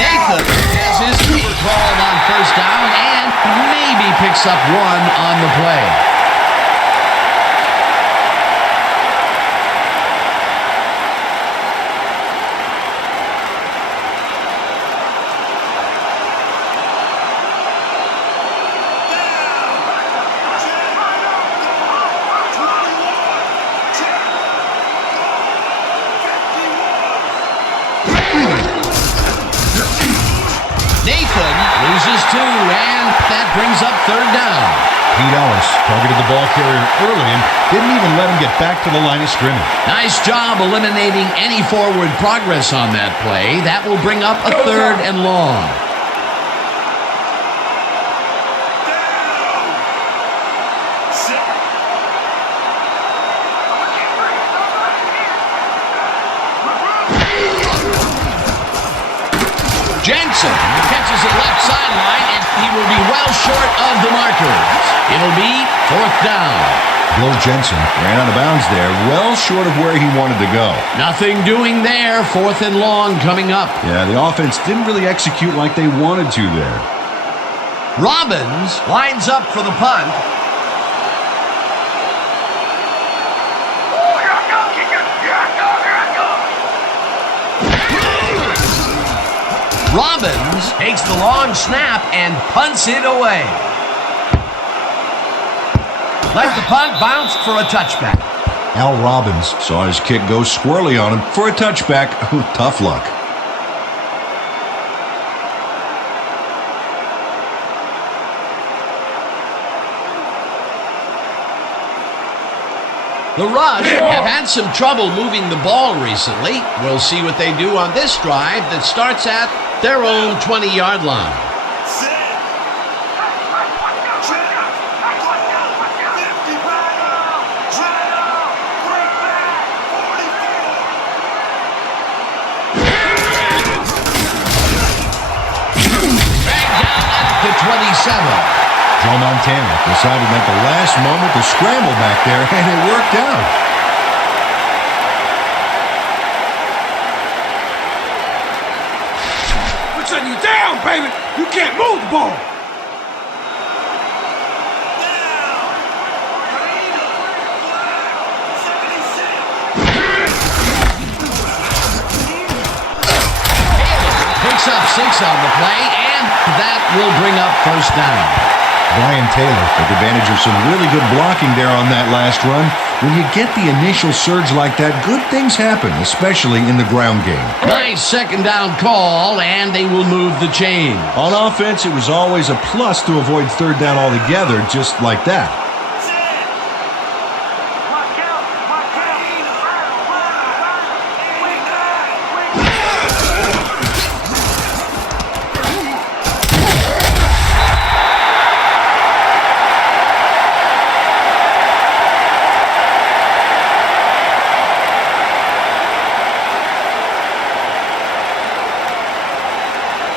Nathan has his feet called on first down and maybe picks up 1 on the play. Nathan loses 2, and that brings up third down. Pete Ellis targeted the ball carrier early and didn't even let him get back to the line of scrimmage. Nice job eliminating any forward progress on that play. That will bring up a third and long. Jensen catches it left sideline, and he will be well short of the markers. It'll be fourth down. Bill Jensen ran out of bounds there, well short of where he wanted to go. Nothing doing there. Fourth and long coming up. Yeah, the offense didn't really execute like they wanted to there. Robbins lines up for the punt. Robbins takes the long snap and punts it away. Let the punt bounce for a touchback. Al Robbins saw his kick go squirrely on him for a touchback. Tough luck. The Rush have had some trouble moving the ball recently. We'll see what they do on this drive that starts at their own 20-yard line. Back down at the 27. Joe Montana decided at the last moment to scramble back there, and it worked out. We're shutting you down, baby. You can't move the ball. Picks up 6 on the play, and that will bring up first down. Brian Taylor took advantage of some really good blocking there on that last run. When you get the initial surge like that, good things happen, especially in the ground game. Nice second down call, and they will move the chain. On offense, it was always a plus to avoid third down altogether, just like that.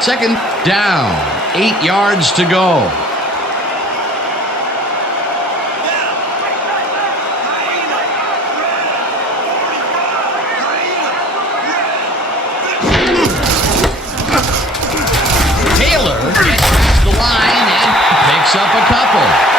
Second down, 8 yards to go. Taylor gets past the line and picks up a couple.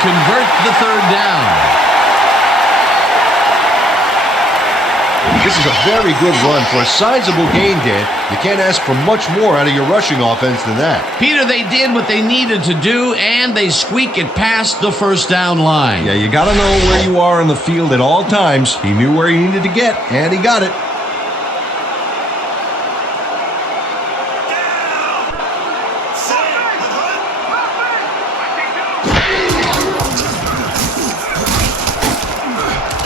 Convert the third down. This is a very good run for a sizable gain, Dan. You can't ask for much more out of your rushing offense than that. Peter, they did what they needed to do, and they squeak it past the first down line. Yeah, you got to know where you are on the field at all times. He knew where he needed to get, and he got it.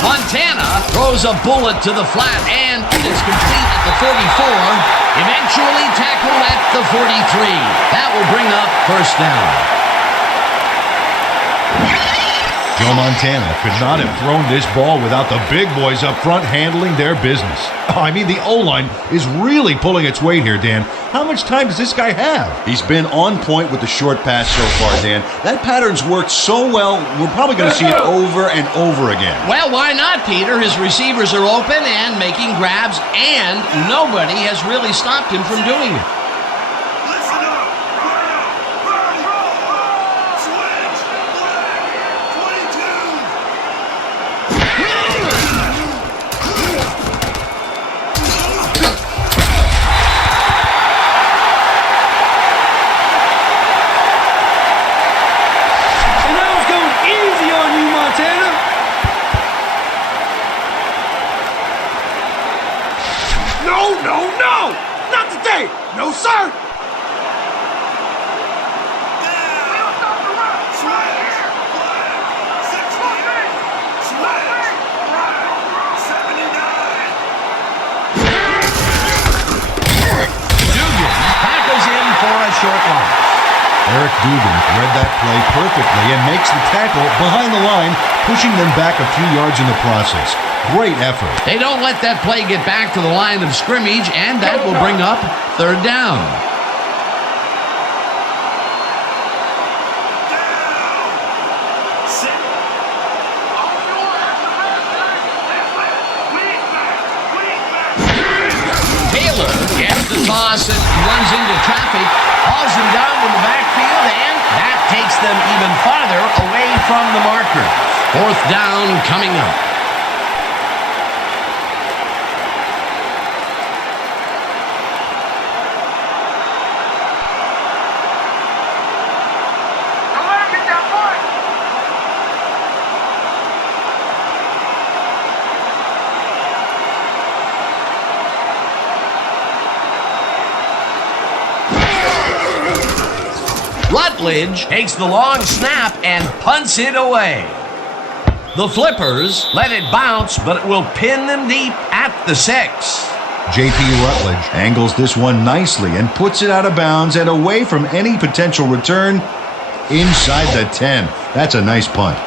Montana throws a bullet to the flat, and it's complete at the 44. Eventually tackled at the 43. That will bring up first down. Joe Montana could not have thrown this ball without the big boys up front handling their business. I mean, the O-line is really pulling its weight here, Dan. How much time does this guy have? He's been on point with the short pass so far, Dan. That pattern's worked so well, we're probably going to see it over and over again. Well, why not, Peter? His receivers are open and making grabs, and nobody has really stopped him from doing it. No, sir! Eric Dugan read that play perfectly and makes the tackle behind the line, pushing them back a few yards in the process. Great effort. They don't let that play get back to the line of scrimmage, and that will bring up third down. Taylor gets the toss and runs into traffic, hauls him down in the backfield, and that takes them even farther away from the marker. Fourth down coming up. Rutledge takes the long snap and punts it away. The Flippers let it bounce, but it will pin them deep at the 6. J.P. Rutledge angles this one nicely and puts it out of bounds and away from any potential return inside the 10. That's a nice punt.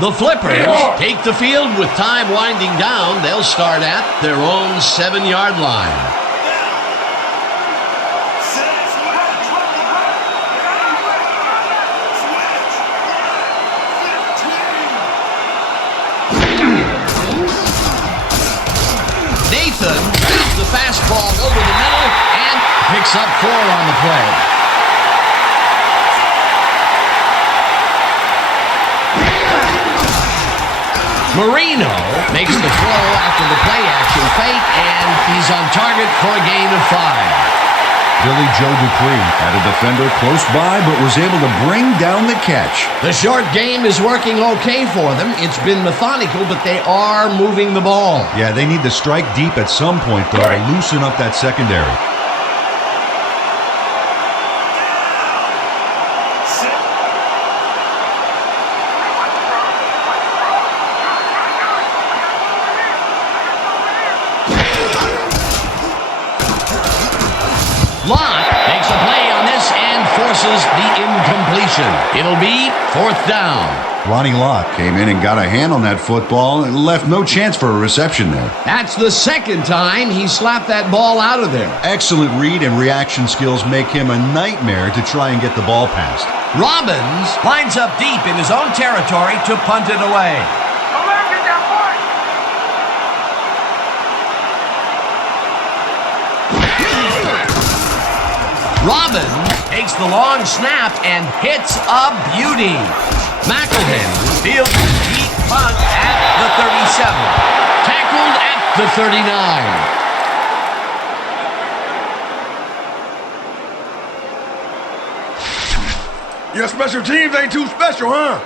The Flippers take the field with time winding down. They'll start at their own 7-yard line. Nathan shoots the fastball over the middle and picks up 4 on the play. Marino makes the throw after the play-action fake, and he's on target for a gain of 5. Billy Joe Dupree had a defender close by but was able to bring down the catch. The short game is working okay for them. It's been methodical, but they are moving the ball. Yeah, they need to strike deep at some point, though, to loosen up that secondary. Lott makes a play on this and forces the incompletion. It'll be 4th down. Ronnie Lott came in and got a hand on that football and left no chance for a reception there. That's the second time he slapped that ball out of there. Excellent read and reaction skills make him a nightmare to try and get the ball past. Robbins lines up deep in his own territory to punt it away. Robbins takes the long snap and hits a beauty. McElhenny fields a deep punt at the 37. Tackled at the 39. Your special teams ain't too special, huh?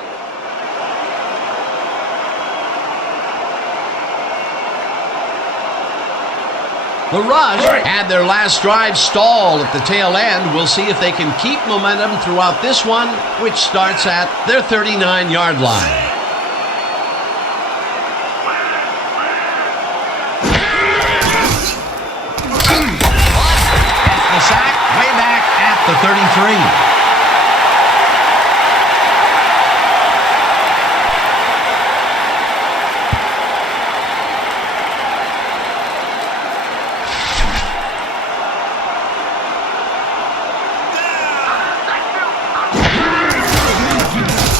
The Rush had their last drive stall at the tail end. We'll see if they can keep momentum throughout this one, which starts at their 39-yard line. Gets the sack way back at the 33.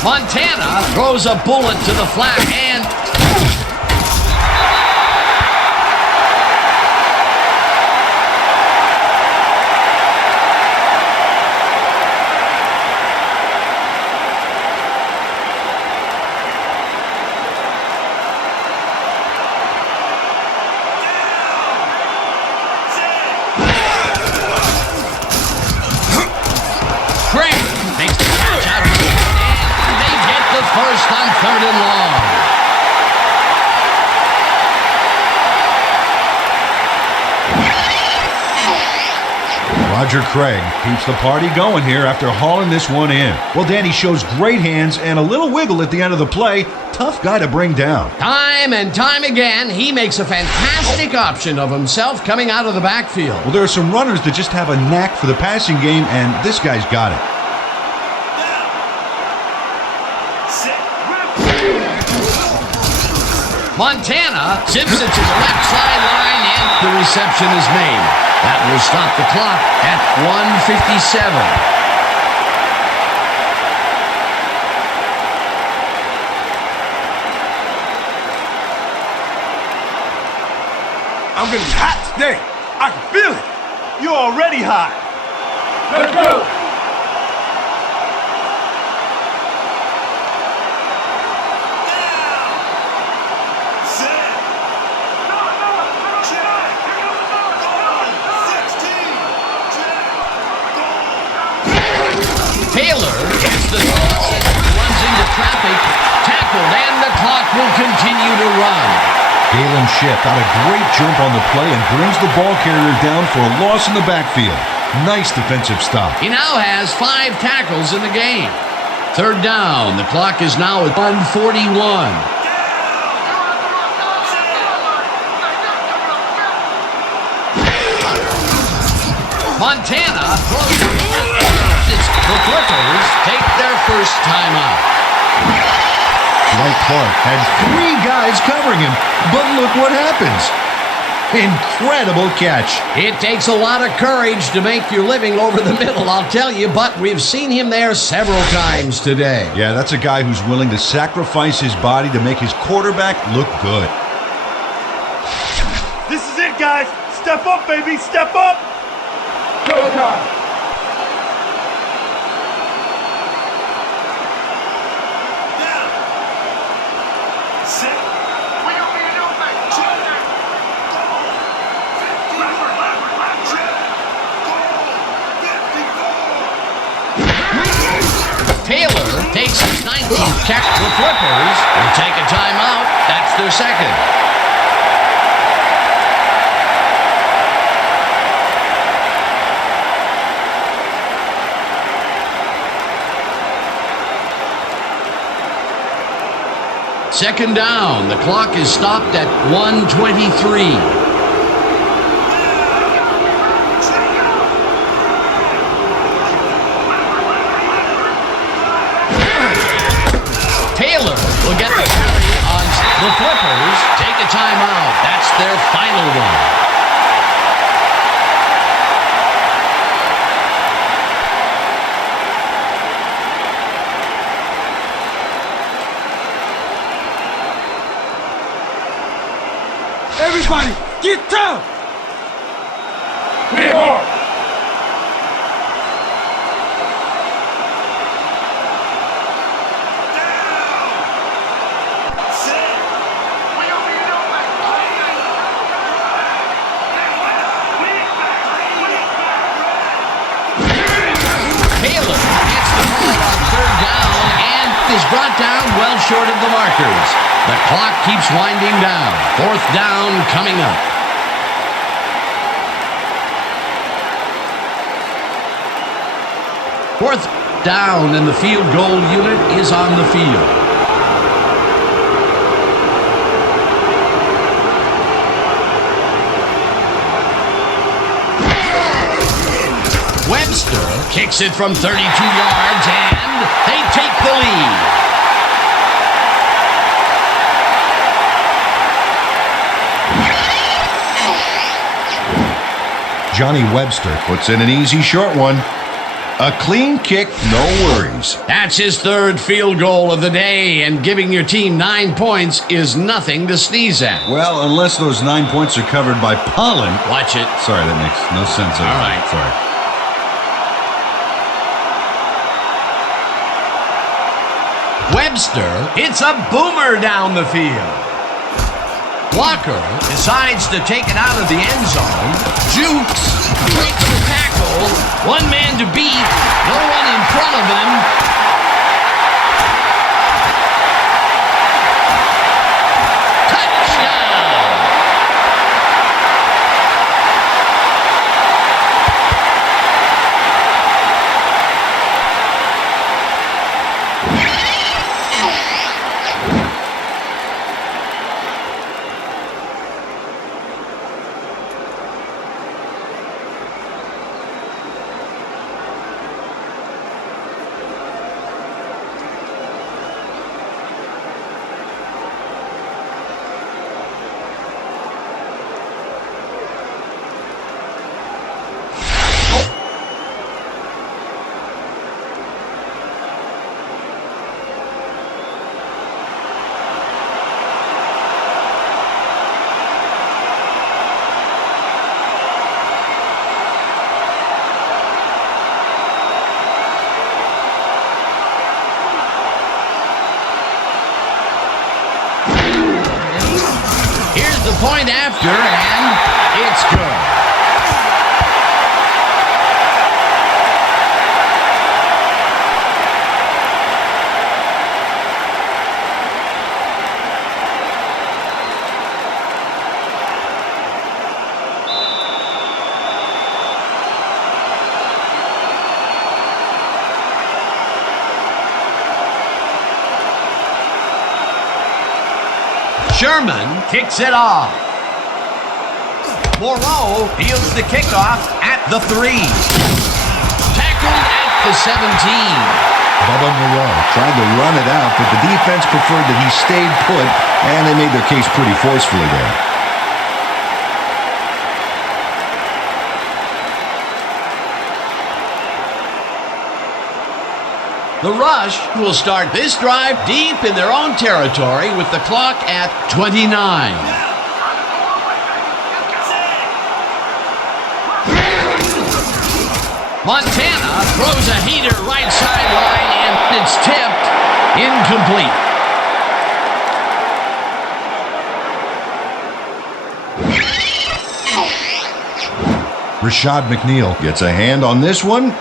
Montana throws a bullet to the flat and Craig makes the catch out of the and they get the first on 3rd and long. Roger Craig keeps the party going here after hauling this one in. Well, Danny shows great hands and a little wiggle at the end of the play. Tough guy to bring down. Time and time again, he makes a fantastic option of himself coming out of the backfield. Well, there are some runners that just have a knack for the passing game, and this guy's got it. Montana zips it to the left sideline, and the reception is made. That will stop the clock at 1:57. I'm gonna be hot today. I can feel it. You're already hot. Let's go. Taylor gets the runs into traffic, tackled, and the clock will continue to run. Galen Schiff got a great jump on the play and brings the ball carrier down for a loss in the backfield. Nice defensive stop. He now has 5 tackles in the game. Third down. The clock is now at 1:41. Montana throws it. The Flippers take their first timeout. Dwight Clark had 3 guys covering him, but look what happens. Incredible catch. It takes a lot of courage to make your living over the middle, I'll tell you, but we've seen him there several times today. Yeah, that's a guy who's willing to sacrifice his body to make his quarterback look good. This is it, guys. Step up, baby. Step up. Go time. Taylor takes his 19th catch. The Flippers will take a timeout. That's their second. Second down. The clock is stopped at 1:23. Taylor will get the carry on. The Flippers take a timeout. That's their final one. Everybody, get down! We are. Taylor gets the ball on third down and is brought down well short of the markers. The clock keeps winding down. Fourth down coming up. Fourth down and the field goal unit is on the field. Webster kicks it from 32 yards, and they take the lead. Johnny Webster puts in an easy short one. A clean kick, no worries. That's his third field goal of the day, and giving your team 9 points is nothing to sneeze at. Well, unless those 9 points are covered by pollen. Watch it. Sorry, that makes no sense. All right. Sorry. Webster hits a boomer down the field. Walker decides to take it out of the end zone. Jukes breaks the tackle. One man to beat. No one in front of him. the point after, and it's good. Sherman kicks it off. Moreau fields the kickoff at the 3. Tackled at the 17. Bubba Moreau tried to run it out, but the defense preferred that he stayed put, and they made their case pretty forcefully there. The Rush will start this drive deep in their own territory with the clock at 29. Montana throws a heater right sideline, and it's tipped incomplete. Rashad McNeil gets a hand on this one.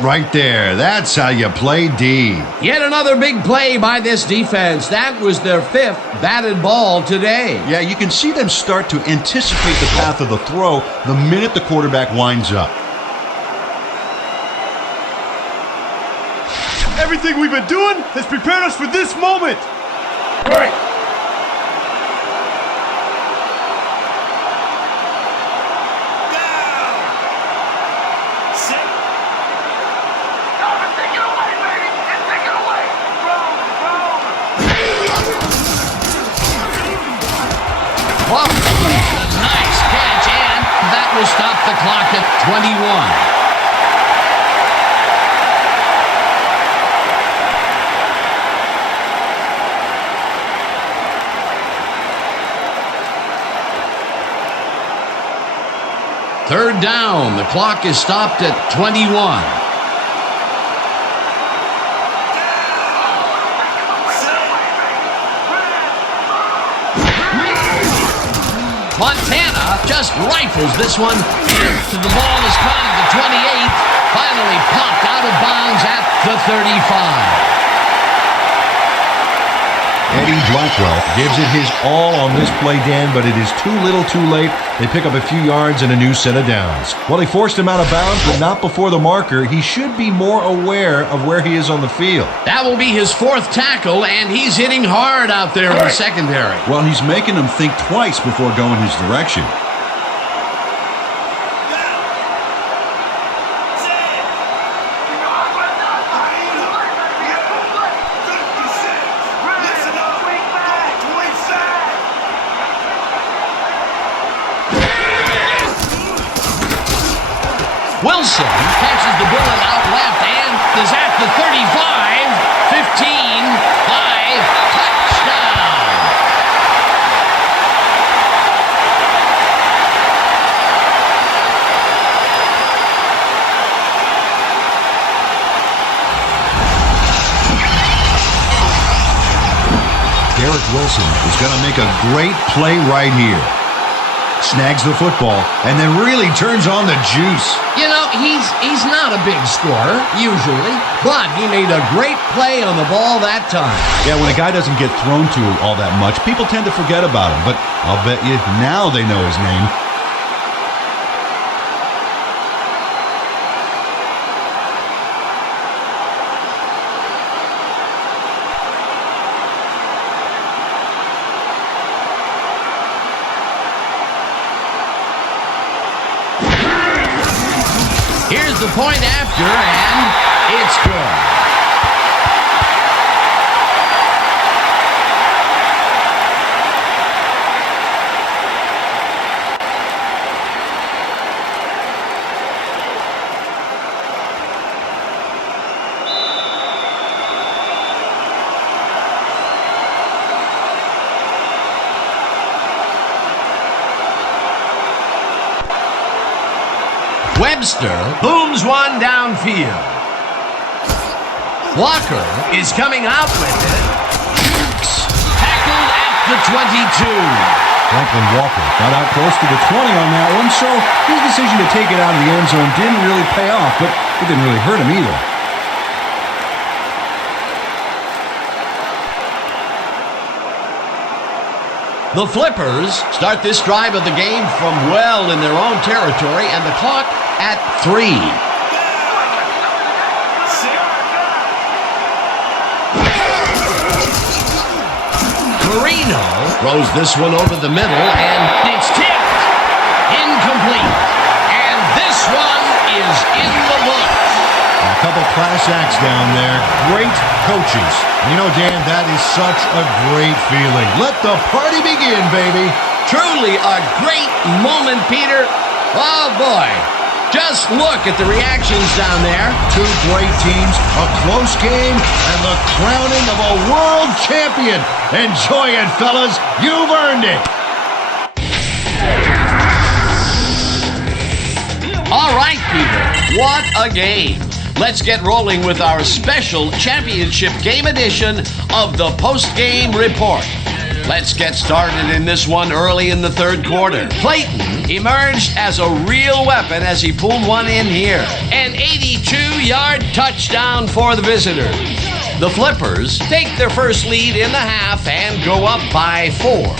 Right there. That's how you play D. Yet another big play by this defense. That was their 5th batted ball today. Yeah, you can see them start to anticipate the path of the throw the minute the quarterback winds up. Everything we've been doing has prepared us for this moment. Right. Well, a nice catch, and that will stop the clock at 21. Third down, the clock is stopped at 21. Montana just rifles this one. The ball is caught at the 28. Finally popped out of bounds at the 35. Eddie Blackwell gives it his all on this play, Dan, but it is too little too late. They pick up a few yards and a new set of downs. Well, he forced him out of bounds, but not before the marker. He should be more aware of where he is on the field. That will be his 4th tackle, and he's hitting hard out there in the secondary. Well, he's making them think twice before going his direction. Wilson catches the bullet out left and is at the 35, 15, 5, touchdown. Garrett Wilson is going to make a great play right here. Snags the football, and then really turns on the juice. You know, he's not a big scorer, usually, but he made a great play on the ball that time. Yeah, when a guy doesn't get thrown to all that much, people tend to forget about him, but I'll bet you now they know his name. Here's the point after, and it's good. Webster booms one downfield. Walker is coming out with it. Tackled at the 22. Franklin Walker got out close to the 20 on that one, so his decision to take it out of the end zone didn't really pay off, but it didn't really hurt him either. The Flippers start this drive of the game from well in their own territory, and the clock at 3. Marino throws this one over the middle, and it's tipped. Incomplete. And this one is in the books. A couple class acts down there. Great coaches. You know, Dan, that is such a great feeling. Let the party begin, baby. Truly a great moment, Peter. Oh, boy. Just look at the reactions down there. Two great teams, a close game, and the crowning of a world champion. Enjoy it, fellas. You've earned it. All right, Peter. What a game. Let's get rolling with our special championship game edition of the post-game report. Let's get started in this one early in the third quarter. Clayton emerged as a real weapon as he pulled one in here. An 82-yard touchdown for the visitors. The Flippers take their first lead in the half and go up by 4.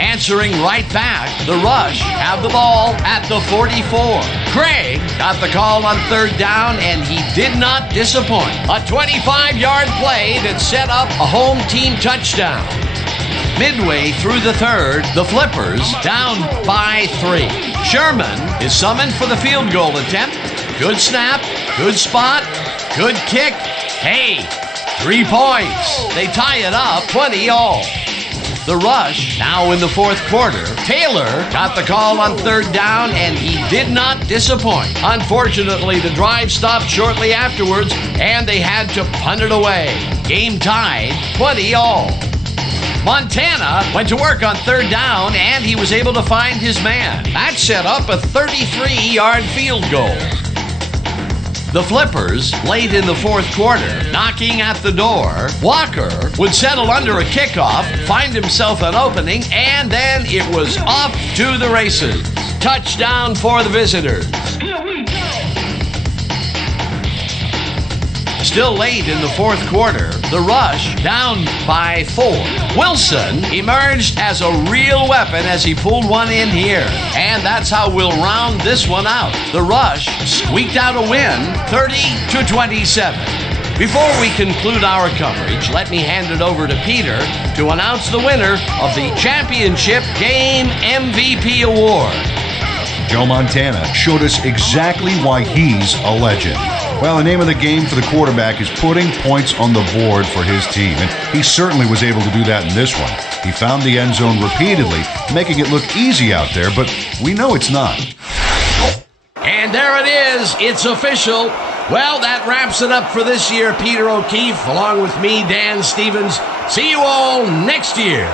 Answering right back, the Rush have the ball at the 44. Craig got the call on third down, and he did not disappoint. A 25-yard play that set up a home team touchdown. Midway through the third, the Flippers down by 3. Sherman is summoned for the field goal attempt. Good snap, good spot, good kick. Hey, 3 points. They tie it up 20-all. The Rush now in the fourth quarter. Taylor got the call on third down, and he did not disappoint. Unfortunately, the drive stopped shortly afterwards, and they had to punt it away. Game tied 20-all. Montana went to work on third down, and he was able to find his man. That set up a 33-yard field goal. The Flippers, late in the fourth quarter, knocking at the door. Walker would settle under a kickoff, find himself an opening, and then it was off to the races. Touchdown for the visitors. Still late in the fourth quarter, the Rush down by 4. Wilson emerged as a real weapon as he pulled one in here. And that's how we'll round this one out. The Rush squeaked out a win, 30-27. Before we conclude our coverage, let me hand it over to Peter to announce the winner of the Championship Game MVP Award. Joe Montana showed us exactly why he's a legend. Well, the name of the game for the quarterback is putting points on the board for his team, and he certainly was able to do that in this one. He found the end zone repeatedly, making it look easy out there, but we know it's not. And there it is. It's official. Well, that wraps it up for this year. Peter O'Keefe, along with me, Dan Stevens. See you all next year.